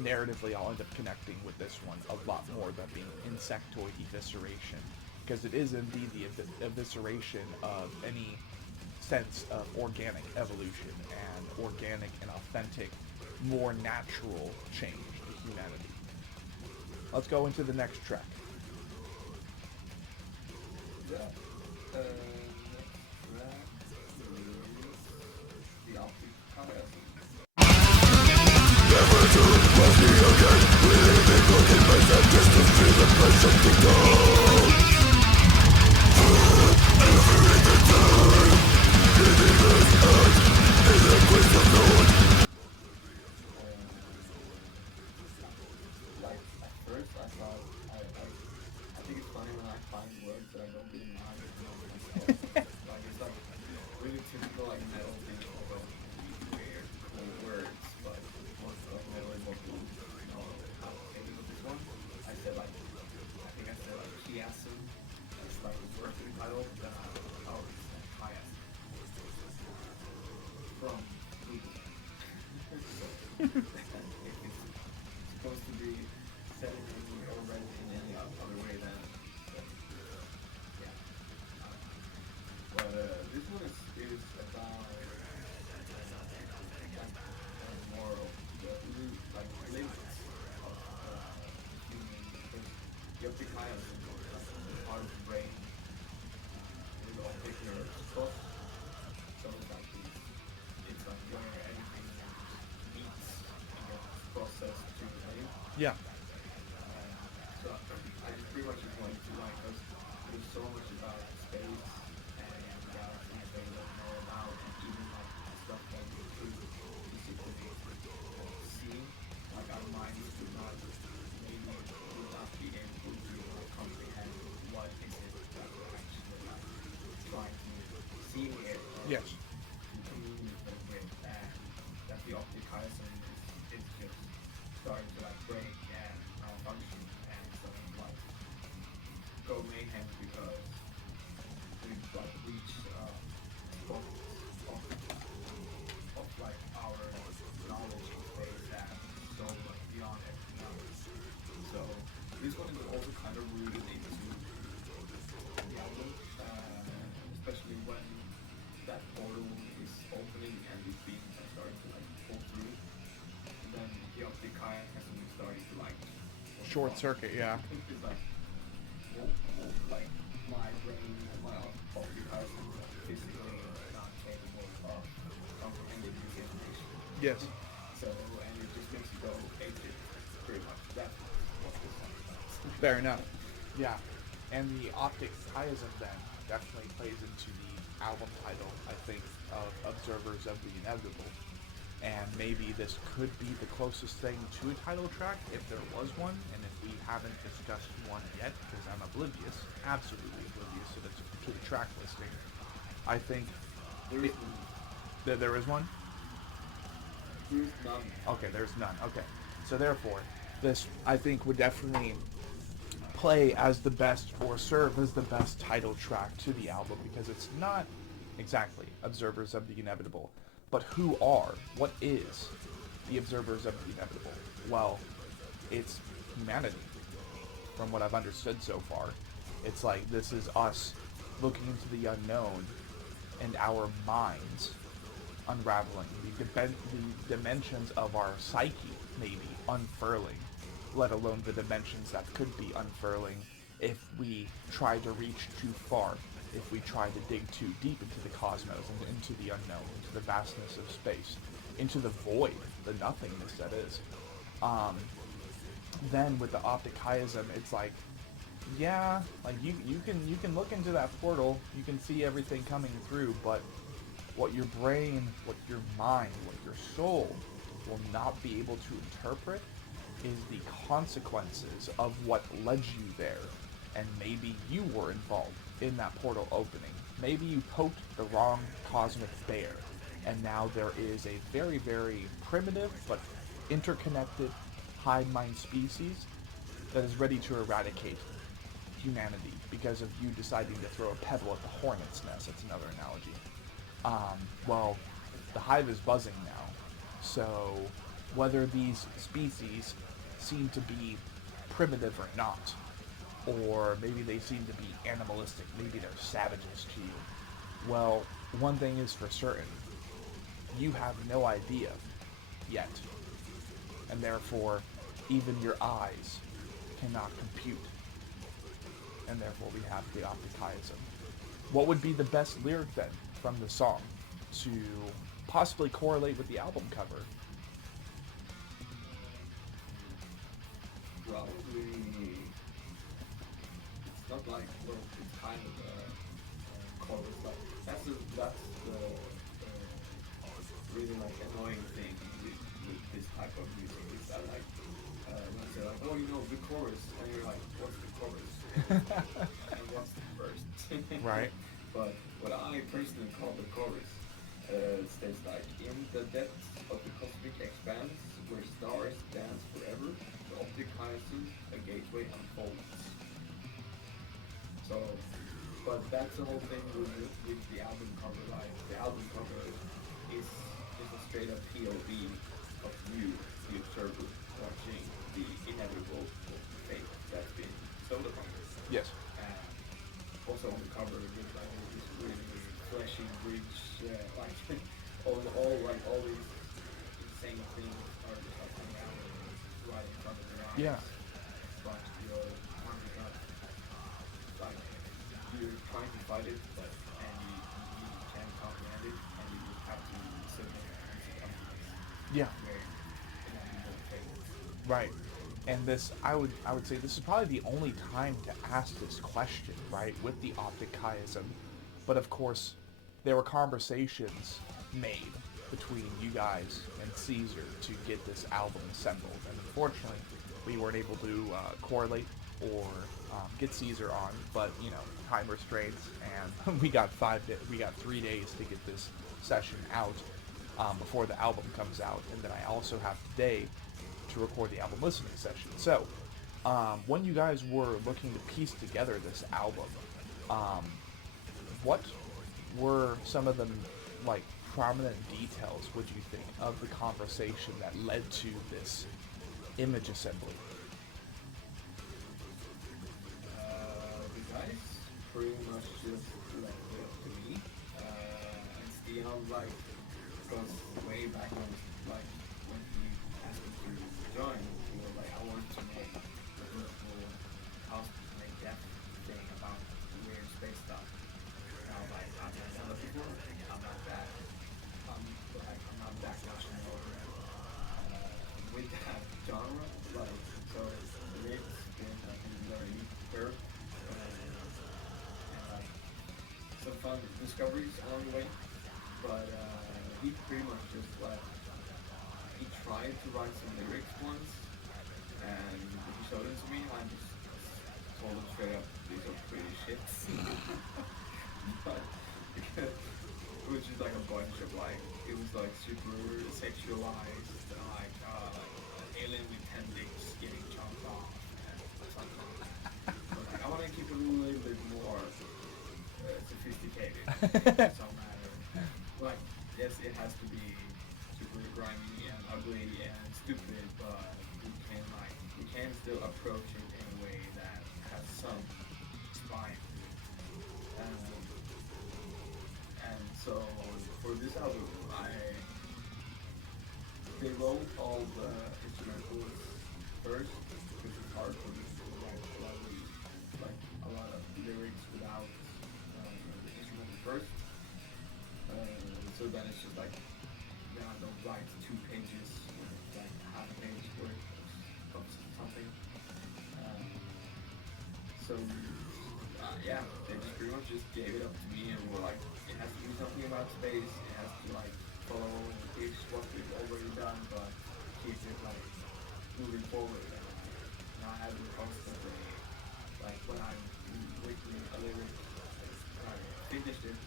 narratively I'll end up connecting with this one a lot more than being insectoid evisceration, because it is indeed the evisceration of any sense of organic evolution and organic and authentic, more natural change to humanity. Let's go into the next track. Yeah. Next track is the Optic Chiasm. Like at first I thought I think it's funny when I find words that I don't really know how to pronounce myself. Like it's like really typical like metal thing of these weird cool words, but most of metal is what we know how to say it. With this one, I said like I think I said like chiasm. It's like the working title. Then I how it's chiasm from Google. It's supposed to be said in English or read in any other way than yeah. But this one is about more of the like limits of human because you have to kind of part of the brain with all pictures cross. So it's like it's like where everything meets and gets processed to the brain. Yeah. So I just pretty much just wanted to like, cause there's so much about space and galaxies that we don't know about, and even like stuff that we could physically see, like our minds would not, maybe would not be able to like, comprehend what is it that we're actually like trying to see here. Yes. To communicate with, and that the optic chiasm is just starting to like break and malfunction and sort of like go mayhem because we've like reached of like our knowledge in space that so much beyond everything else. So this one is also kind of rooted into the album, especially when that portal is opening and these beams are starting to like pull through. Then the optic chiasm is starting to like Short circuit, yeah. it's like like my brain and my optic chiasm is physically not capable of comprehending this information. Yes. So and it just makes you go apeshit pretty much. That's what this song is about. Fair enough. Yeah. And the optic chiasm then definitely plays into the album title, I think, of Observers of the Inevitable. And maybe this could be the closest thing to a title track if there was one, and if we haven't discussed one yet, because I'm oblivious, absolutely oblivious to the track listing. I think there is one? There's none. Okay, there's none. Okay. So therefore, this, I think, would definitely play as the best or serve as the best title track to the album, because it's not exactly Observers of the Inevitable, but who are, what is the Observers of the Inevitable? Well, it's humanity, from what I've understood so far. It's like this is us looking into the unknown and our minds unraveling, the dimensions of our psyche maybe unfurling, let alone the dimensions that could be unfurling if we try to reach too far, if we try to dig too deep into the cosmos and into the unknown, into the vastness of space, into the void, the nothingness that is. Then with the optic chiasm, it's like, yeah, like you can look into that portal, you can see everything coming through, but what your brain, what your mind, what your soul will not be able to interpret is the consequences of what led you there. And maybe you were involved in that portal opening. Maybe you poked the wrong cosmic bear, and now there is a very, very primitive but interconnected hive mind species that is ready to eradicate humanity because of you deciding to throw a pebble at the hornet's nest. That's another analogy. Well, the hive is buzzing now, so whether these species seem to be primitive or not, or maybe they seem to be animalistic, maybe they're savages to you. Well, one thing is for certain, you have no idea yet, and therefore even your eyes cannot compute, and therefore we have the optichiasm. What would be the best lyric then from the song to possibly correlate with the album cover? Probably, it's not like, well, it's kind of chorus, like, that's the really like annoying thing with this type of music is that like when they're like, oh, you know the chorus, and you're like, what's the chorus and what's the verse? Right. But what I personally call the chorus states like, in the depths of the cosmic expanse where stars dance forever, the optic hyacinth, a gateway unfolds. So, but that's the whole thing with the album cover. Like the album cover is a straight up POV of you, the observer, watching the inevitable fate that's been bestowed upon us. Yes. And also on the cover, there's like this really fleshy bridge, like all these insane things are just like unraveling right in front of your eyes. Yeah. But you're wondering up, like you're trying to fight it, but and you can't comprehend it, and you just have to submit and succumb to this. Yeah. Where inevitable fate. Right. And this, I would say this is probably the only time to ask this question, right, with the optic chiasm. But of course, there were conversations made between you guys and Caesar to get this album assembled. And unfortunately, we weren't able to correlate or get Caesar on, but, you know, time restraints, and we got 3 days to get this session out before the album comes out. And then I also have today to record the album listening session. So, when you guys were looking to piece together this album, what were some of the like prominent details, would you think, of the conversation that led to this image assembly? The guys pretty much just left it up to me. And Stian, like, goes way back when, like, when he asked me to join, he was like, I want to make a beautiful cosmic death thing about weird space stuff. And I was like, I've never done that before. I'm not that much over with that genre. Like, so it's been like a learning curve. And like some fun discoveries along the way. But he pretty much just like, he tried to write some lyrics once, and he showed them to me, and I just told him straight up, these are pretty shits. But which is like a bunch of like, it was like super sexualized, like alien with 10 dicks getting chopped off and something. But like, I want to keep it a little bit more sophisticated in some matter. Like, yes, it has to be super grimy and ugly and stupid, but we can still approach it in a way that has some spine. And so for this album, they wrote all the instrumentals first because it's hard for me to write a lot of lyrics without the instrumental first. So then it's just like, I don't write 2 pages, like half a page worth of something. So yeah, they just pretty much just gave it up to me and were like, it has to do something about space, it has to like follow what we've already done, but keep it like moving forward. And I have to constantly, like when I'm writing a lyric, when I finished it,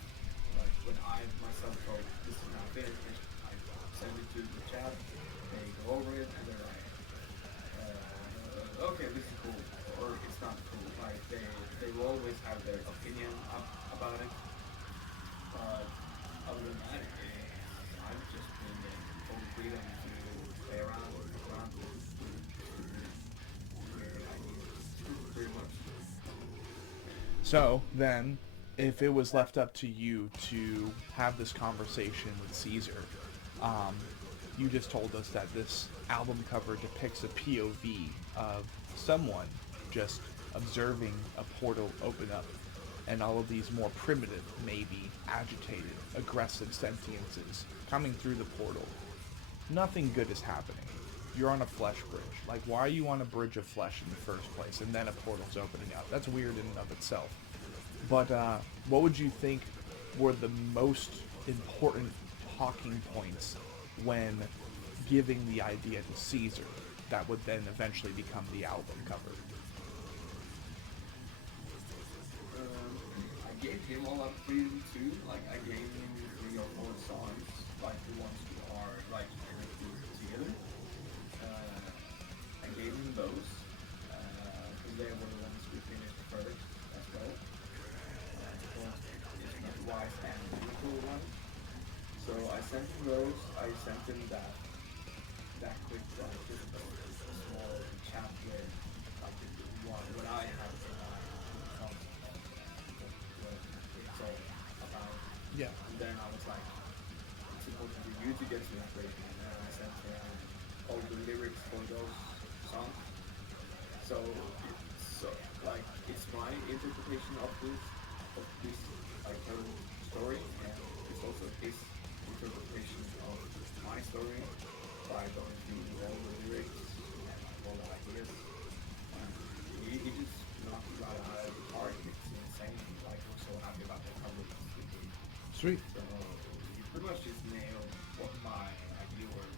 like when I myself wrote, this is now finished, I send it to the chat, they go over it, and they're like, okay, this is cool, or it's not cool. Like they will always have their opinion about it. But other than that, I've just been given full freedom to play around So then, if it was left up to you to have this conversation with Caesar, um, you just told us that this album cover depicts a POV of someone just observing a portal open up, and all of these more primitive, maybe agitated, aggressive sentiences coming through the portal. Nothing good is happening. You're on a flesh bridge. Like, why are you on a bridge of flesh in the first place, and then a portal's opening up? That's weird in and of itself. But what would you think were the most important talking points when giving the idea to Caesar that would then eventually become the album cover? I gave him all that freedom too. Like I gave him 3 or 4 songs, like the ones we are like together. I gave him those because they were the ones we finished first as well. It's not wise and beautiful one. So I sent him those. I sent him that quick just a small chat with like what I have in mind what it's all about. Yeah. And then I was like, it's important for you to get some inspiration. And I sent him all the lyrics for those songs. So it's my interpretation of this like whole story, and it's also his interpretation of my story by going through all the lyrics and all the ideas. And he just knocked it right out of the park. It's insane. Like we're so happy about the cover. Sweet. So he pretty much just nailed what my idea were.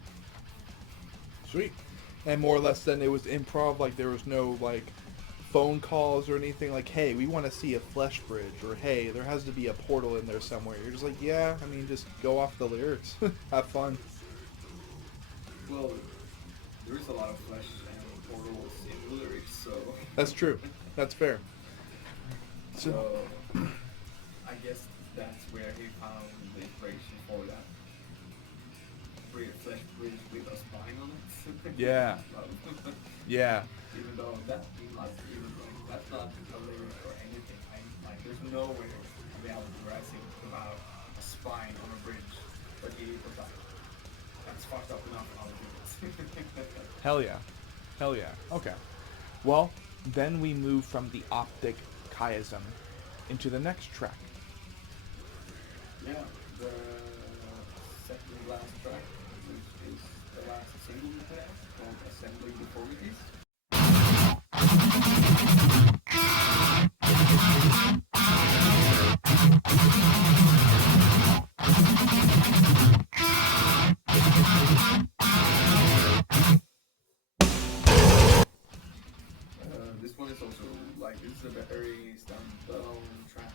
Sweet. And more or less then it was improv, like there was no like phone calls or anything like, hey, we want to see a flesh bridge, or hey, there has to be a portal in there somewhere. You're just like, yeah, I mean, just go off the lyrics. Have fun. Well, there is a lot of flesh and portals in the lyrics, so... That's true. That's fair. So, I guess that's where he found the inspiration for that. Flesh bridge with a spine on it. Yeah. Yeah. Even though that's not a lyric or anything. There's no way to be able to write about a spine on a bridge, but he was like, that's fucked up enough, I'll do it. Hell yeah. Hell yeah. Okay. Well, then we move from the optic chiasm into the next track. Yeah, the second last track, which is the last single we put out, called Assembling Deformities. This one is also like, this is a very standalone track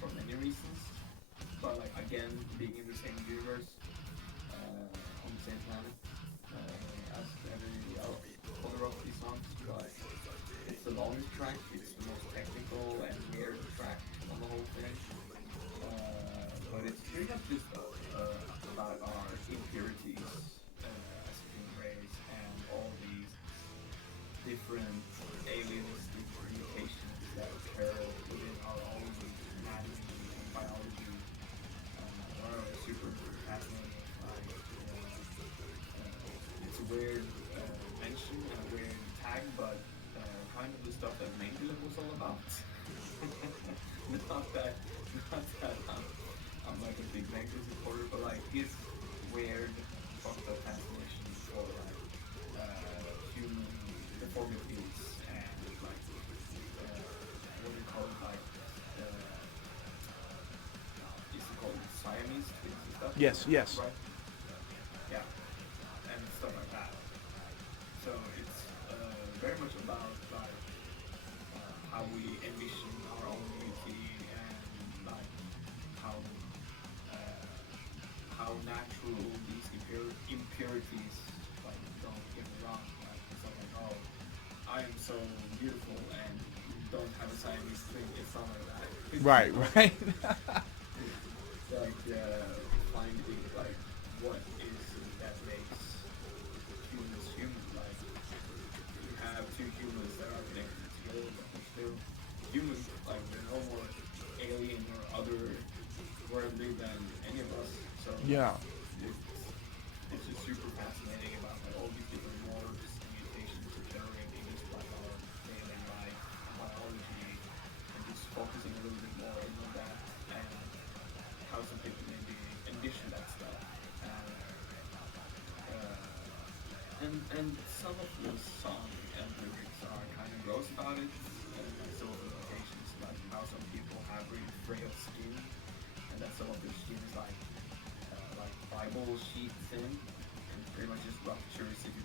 for many reasons, but like again, being in the same universe, on the same planet, as every other of these songs, but it's the longest track, it's the most technical and weird track on the whole thing, but it's pretty much just about our impurities as a human race and all these different alienistic mutations that occur within our own anatomy and biology. Are super fascinating. It's a weird mention and a weird tag, but kind of the stuff that Mengele was all about. not that I'm like a big Mengele supporter, but like his weird fucked up fascination for like human deformities and like what do you call it, like is it called Siamese twins and stuff? Yes. Right? Yeah, and stuff like that. So it's very much about like how we envision our own unity and like how natural these impurities, like, don't get me wrong, like it's not like, oh, I am so beautiful and don't have a Siamese twin, it's not like that. Right. Like finding like what is it that makes humans human. Like you have two humans that are connected together, but they're still humans. Like they're Yeah. It's just super fascinating about like all these different morphs and mutations occurring in just like our daily life biology, and just focusing a little bit more in on that and how some people maybe envision that stuff. And and some of the song and lyrics are kind of gross about it, and like some of the implications, like how some people have really frail skin, and that some of their skin is like Bible sheet thin, and pretty much just ruptures if you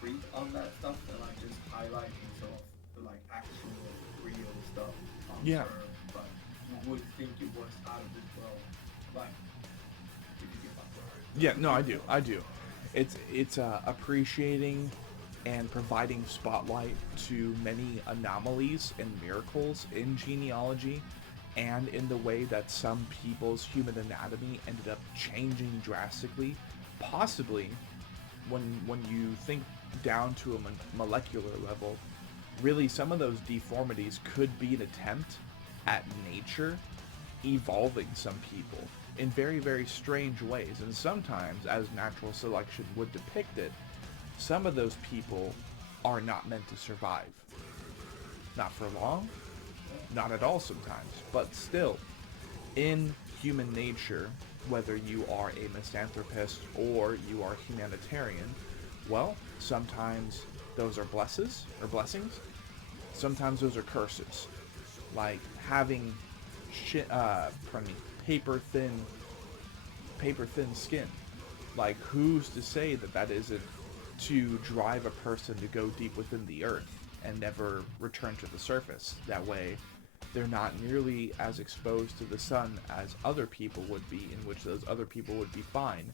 breathe on that stuff, and like just highlighting some of the like actual real stuff on Yeah. Earth, but you would think it was out of this world, like if you get my word. Yeah, no, I do. I do. It's appreciating and providing spotlight to many anomalies and miracles in genealogy, and in the way that some people's human anatomy ended up changing drastically. Possibly, when you think down to a molecular level, really some of those deformities could be an attempt at nature evolving some people in very, very strange ways. And sometimes, as natural selection would depict it, some of those people are not meant to survive. Not for long, not at all sometimes, but still, in human nature, whether you are a misanthropist or you are humanitarian, well, sometimes those are blessings. Sometimes those are curses, like having pardon me, paper thin skin. Like, who's to say that that isn't to drive a person to go deep within the earth and never return to the surface? That way, they're not nearly as exposed to the sun as other people would be, in which those other people would be fine.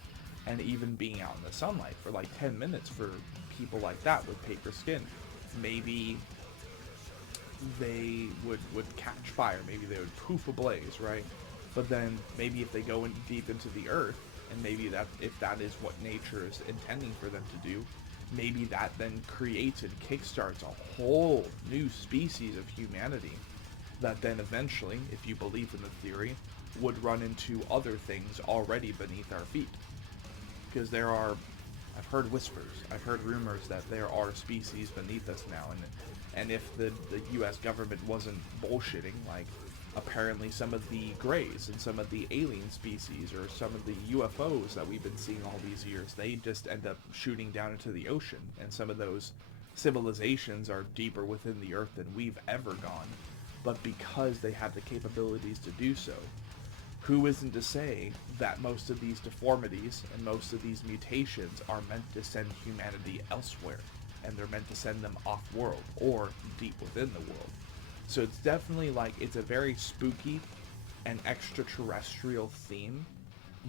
And even being out in the sunlight for like 10 minutes for people like that with paper skin, maybe they would catch fire, maybe they would poof ablaze, right? But then maybe if they go in deep into the earth, and maybe that if that is what nature is intending for them to do, maybe that then creates and kickstarts a whole new species of humanity that then eventually, if you believe in the theory, would run into other things already beneath our feet. Because I've heard whispers, I've heard rumors that there are species beneath us now, and if the U.S. government wasn't bullshitting, like, apparently some of the Greys and some of the alien species or some of the UFOs that we've been seeing all these years, they just end up shooting down into the ocean, and some of those civilizations are deeper within the earth than we've ever gone. But because they have the capabilities to do so, who isn't to say that most of these deformities and most of these mutations are meant to send humanity elsewhere, and they're meant to send them off-world or deep within the world? So it's definitely like, it's a very spooky and extraterrestrial theme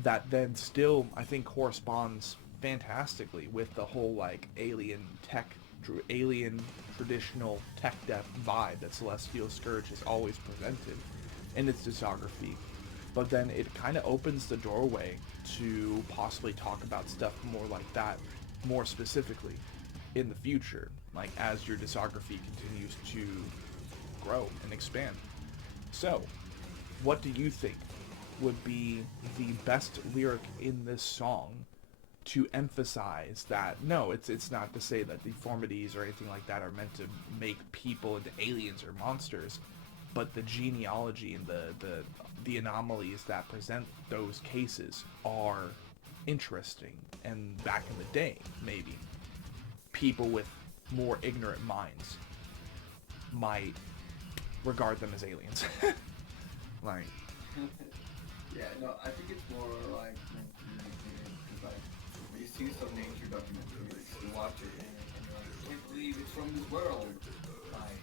that then still, I think, corresponds fantastically with the whole like alien traditional tech death vibe that Celestial Scourge has always presented in its discography. But then it kind of opens the doorway to possibly talk about stuff more like that, more specifically, in the future, like as your discography continues to grow and expand. So, what do you think would be the best lyric in this song to emphasize that no, it's not to say that deformities or anything like that are meant to make people into aliens or monsters, but the genealogy and the anomalies that present those cases are interesting, and back in the day, maybe people with more ignorant minds might regard them as aliens. Like, Yeah, no, I think it's more like meant to be communicated, because like you see some nature documentaries, you watch it and you're like, I can't believe it's from this world. Like,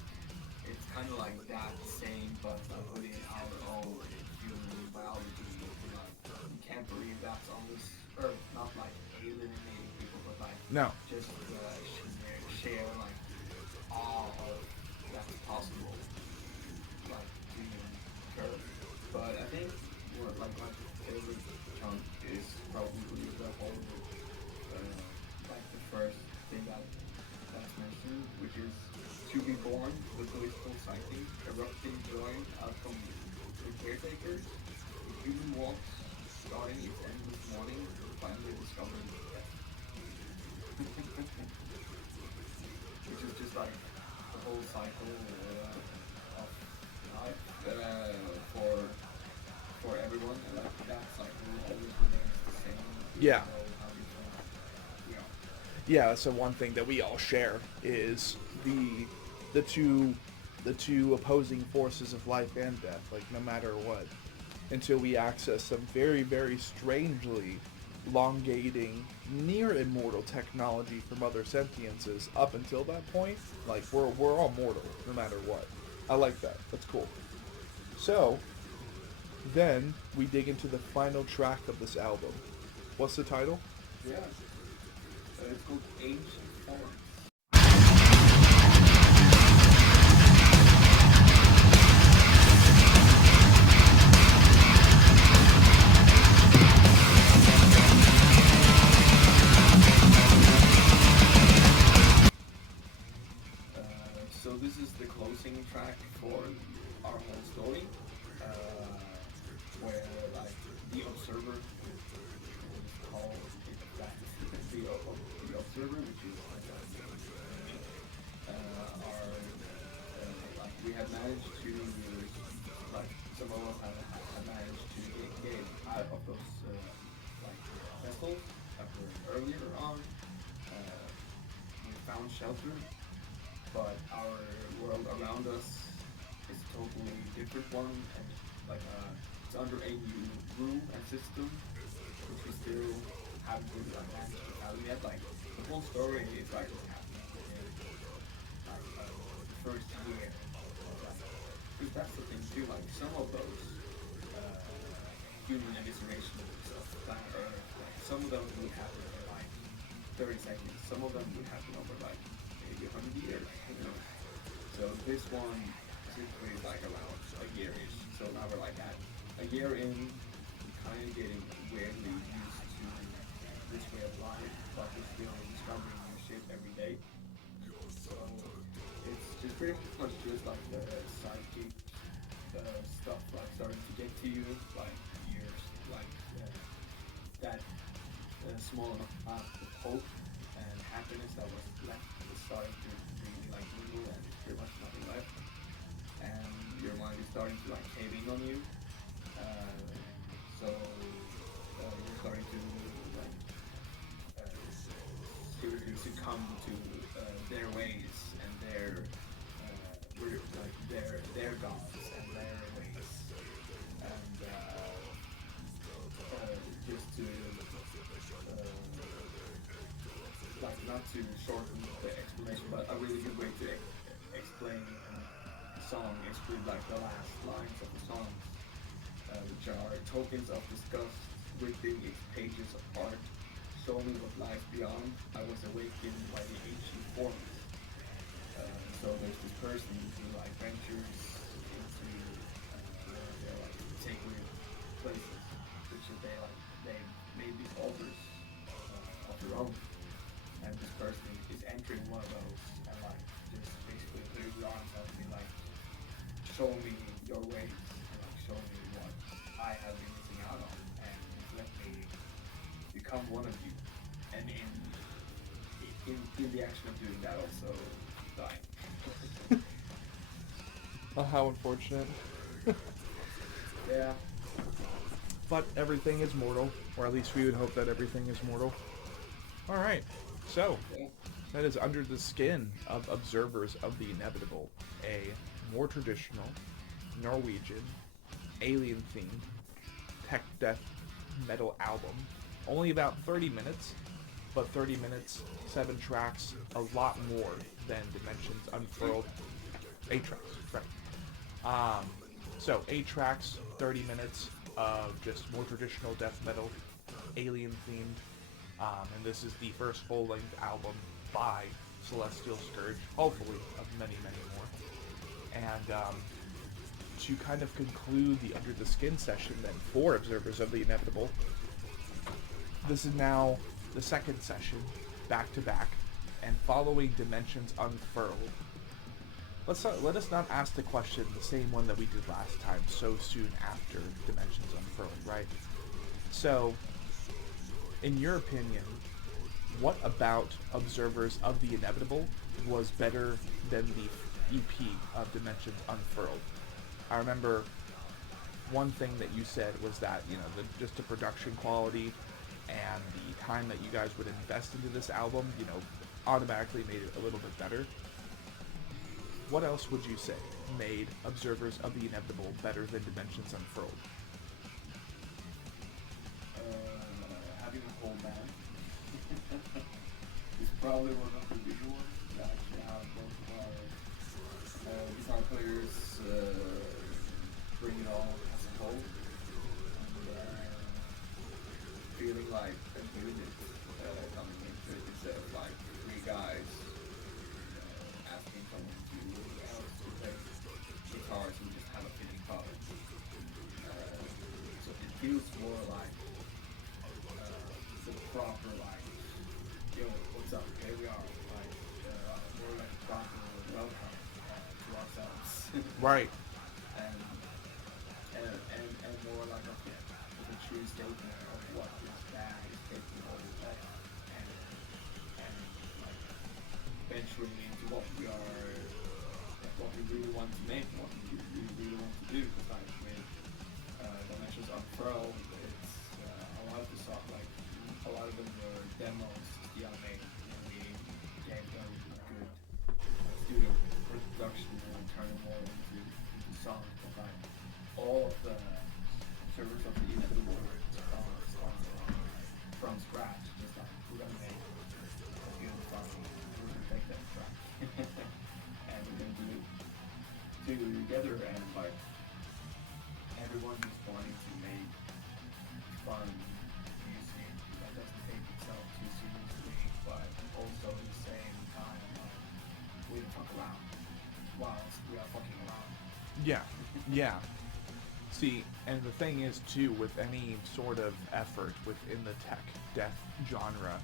it's kind of like that same, but like within our own human biology. Like, you can't believe that's on this earth. Not like alienating people, but like no. just share like all of that's possible, like human curve. But I think what like my favorite chunk is probably the whole like the first thing that's mentioned, which is to be born with blissful sighting, erupting joy out from the caretakers, the human walks starting its endless morning, finally discovering death. Which is just like the whole cycle of life for everyone, and like that cycle always remains the same. Yeah. How different we are. Yeah, so one thing that we all share is the two opposing forces of life and death, like no matter what, until we access some very, very strangely elongating, near immortal technology from other sentiences. Up until that point, like we're all mortal, no matter what. I like that. That's cool. So then we dig into the final track of this album. What's the title? Yeah. It's called Ancient Forms. So this is the closing track for our whole story, where like the observer is called that the observer, which is like we have managed to like some of us have managed to get out of those like vessels that were earlier on. We found shelter, but our world around us is a totally different one, and like it's under a new rule and system, which we still haven't really like managed to fathom yet. Like the whole story is like what's happening in like the first year, because that's the thing too. Like some of those human evisceration of planet Earth, like some of them would happen in like 30 seconds. Some of them would happen over like maybe 100 years. You know? So this one specifically is like around a year-ish. So now we're like at a year in, kind of getting weirdly used to this way of life, but we're still discovering new shit every day. So it's just pretty much just like the psychic stuff, like starting to get to you, like years, like that small amount of hope and happiness that was left is starting to really like dwindle, and there's pretty much nothing left, and your mind is starting to like cave in on you. So you're starting to like seriously succumb to their ways and their like their gods and their ways, and just to like not to shorten the explanation, but a really good way to explain the song is with like the last lines of the song, which are tokens of disgust ripping its pages apart. Show me what lies beyond. I was awakened by the ancient forms. So there's this person who like ventures into their like sacred places, which is they made these altars of their own, and this person is entering one of those and like just basically putting his arms out and be like, show me your ways, and like show me what I have been missing out on, and let me become one of you, and in the action of doing that also dying. Oh, how unfortunate. Yeah. But everything is mortal, or at least we would hope that everything is mortal. Alright, so Yeah. that is Under the Skin of Observers of the Inevitable, a more traditional, Norwegian, alien-themed, tech death metal album. Only about 30 minutes, but 30 minutes, 7 tracks, a lot more than Dimensions Unfurled. 8 tracks, right. So 8 tracks, 30 minutes of just more traditional death metal, alien-themed. And this is the first full-length album by Celestial Scourge, hopefully of many, many more. And to kind of conclude the Under the Skin session then for Observers of the Inevitable, this is now the second session, back to back, and following Dimensions Unfurled. Let us not ask the question, the same one that we did last time, so soon after Dimensions Unfurled, right? So, in your opinion, what about Observers of the Inevitable was better than the EP of Dimensions Unfurled? I remember one thing that you said was that, just the production quality and the time that you guys would invest into this album, automatically made it a little bit better. What else would you say made Observers of the Inevitable better than Dimensions Unfurled? Having a whole band is probably one of the bigger ones. That actually have both of our guitar players bring it all as a whole, and feeling like a unit coming into it instead of like three guys asking someone else to play guitars and just have a finished product. So it feels more like the proper like, yo, what's up? Here we are. Like more like a proper welcome to ourselves. Right. and more like a true statement of what this band is capable of, and like venturing into what we are, what we really want to make, what we really want to do. Because like with Dimensions Unfurled, it's a lot of the stuff, like a lot of them were demos Stian made, and we gave them good studio production and turned them more into songs. But like all of the servers of the Inevitable songs from scratch, just like we're gonna make a good song, we're gonna take that track and we're gonna do it together, and like everyone is wanting to make fun music that doesn't take itself too seriously, but also at the same time we don't fuck around whilst we are fucking around. Yeah. Yeah. See, and the thing is, too, with any sort of effort within the tech death genre,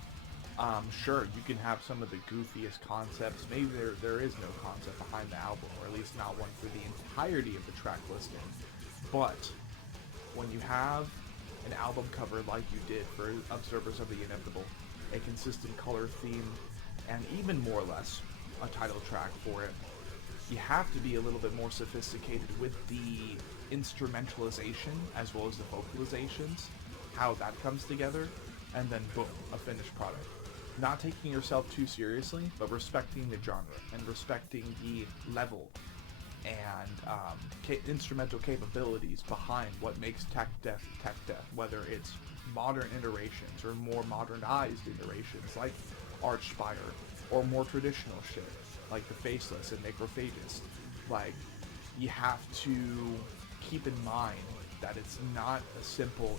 sure, you can have some of the goofiest concepts. Maybe there is no concept behind the album, or at least not one for the entirety of the track listing. But when you have an album cover like you did for Observers of the Inevitable, a consistent color theme, and even more or less a title track for it, you have to be a little bit more sophisticated with the instrumentalization as well as the vocalizations, how that comes together, and then boom, a finished product. Not taking yourself too seriously, but respecting the genre and respecting the level and instrumental capabilities behind what makes tech death, whether it's modern iterations or more modernized iterations like Archspire, or more traditional shit like the Faceless and Necrophagus. Like, you have to keep in mind that it's not simple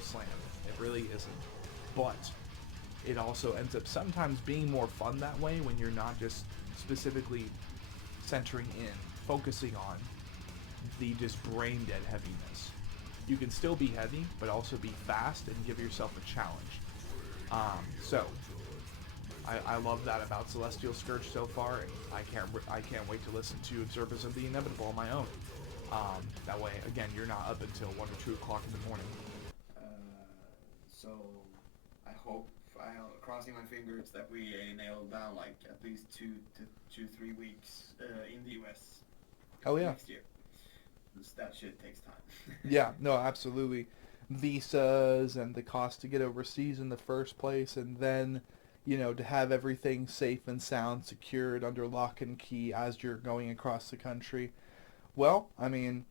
slam. It really isn't. But it also ends up sometimes being more fun that way when you're not just specifically centering in, focusing on the just brain dead heaviness. You can still be heavy, but also be fast and give yourself a challenge. So I love that about Celestial Scourge so far, and I can't wait to listen to Observers of the Inevitable on my own. That way, again, you're not up until 1 or 2 o'clock in the morning. So I hope, crossing my fingers, that we nail down like at least 3 weeks in the US. Oh yeah. Next year. That shit takes time. Yeah, no, absolutely. Visas and the cost to get overseas in the first place, and then, to have everything safe and sound secured under lock and key as you're going across the country. Well, I mean,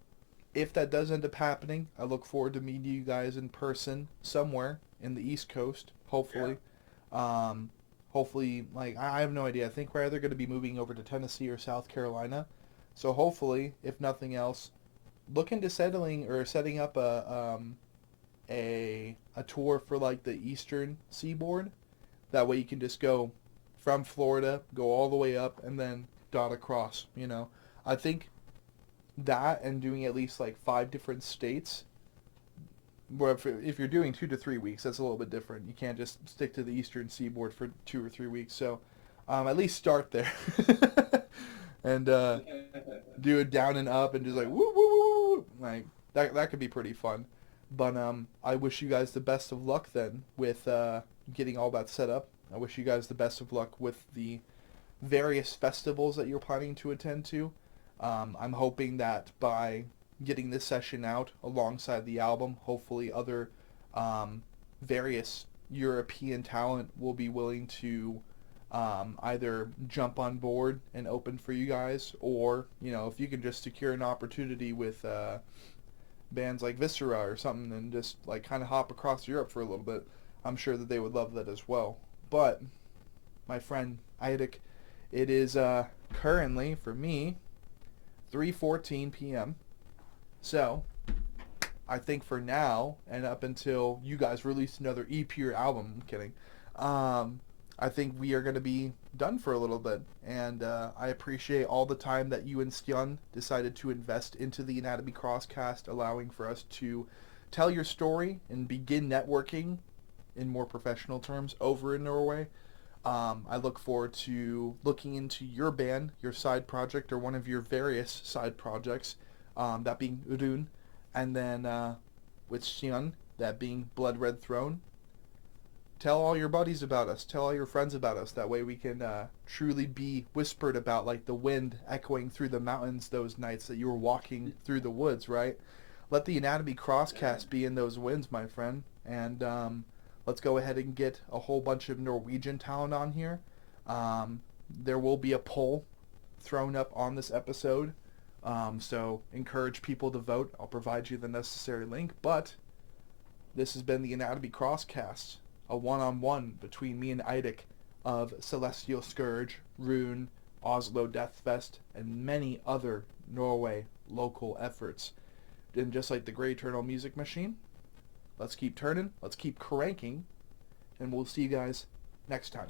if that does end up happening, I look forward to meeting you guys in person somewhere in the East Coast, hopefully. Yeah. Hopefully, like, I have no idea. I think we're either going to be moving over to Tennessee or South Carolina. So hopefully, if nothing else, look into setting up a tour for like the eastern seaboard. That way you can just go from Florida, go all the way up, and then dot across. I think that, and doing at least like 5 different states. Where if you're doing 2 to 3 weeks, that's a little bit different. You can't just stick to the eastern seaboard for 2 or 3 weeks. So at least start there. And do it down and up and just like woo woo woo, like that could be pretty fun. But I wish you guys the best of luck then with getting all that set up. I wish you guys the best of luck with the various festivals that you're planning to attend to. I'm hoping that by getting this session out alongside the album, hopefully other various European talent will be willing to either jump on board and open for you guys, or if you can just secure an opportunity with bands like Viscera or something and just like kind of hop across Europe for a little bit, I'm sure that they would love that as well. But my friend Eirich, it is currently for me 3:14 p.m. So I think for now and up until you guys release another EP or album, I'm kidding, I think we are going to be done for a little bit. And I appreciate all the time that you and Stjan decided to invest into the Anatomy Crosscast, allowing for us to tell your story and begin networking in more professional terms over in Norway. I look forward to looking into your band, your side project, or one of your various side projects, that being RUUNE, and then with Stjan, that being Blood Red Throne. Tell all your buddies about us. Tell all your friends about us. That way we can truly be whispered about like the wind echoing through the mountains those nights that you were walking through the woods, right? Let the Anatomy Crosscast be in those winds, my friend. And let's go ahead and get a whole bunch of Norwegian talent on here. There will be a poll thrown up on this episode. So encourage people to vote. I'll provide you the necessary link. But this has been the Anatomy Crosscast, a one-on-one between me and Eirich of Celestial Scourge, RUUNE, Oslo Death Fest, and many other Norway local efforts. And just like the Great Eternal Music Machine, let's keep turning, let's keep cranking, and we'll see you guys next time.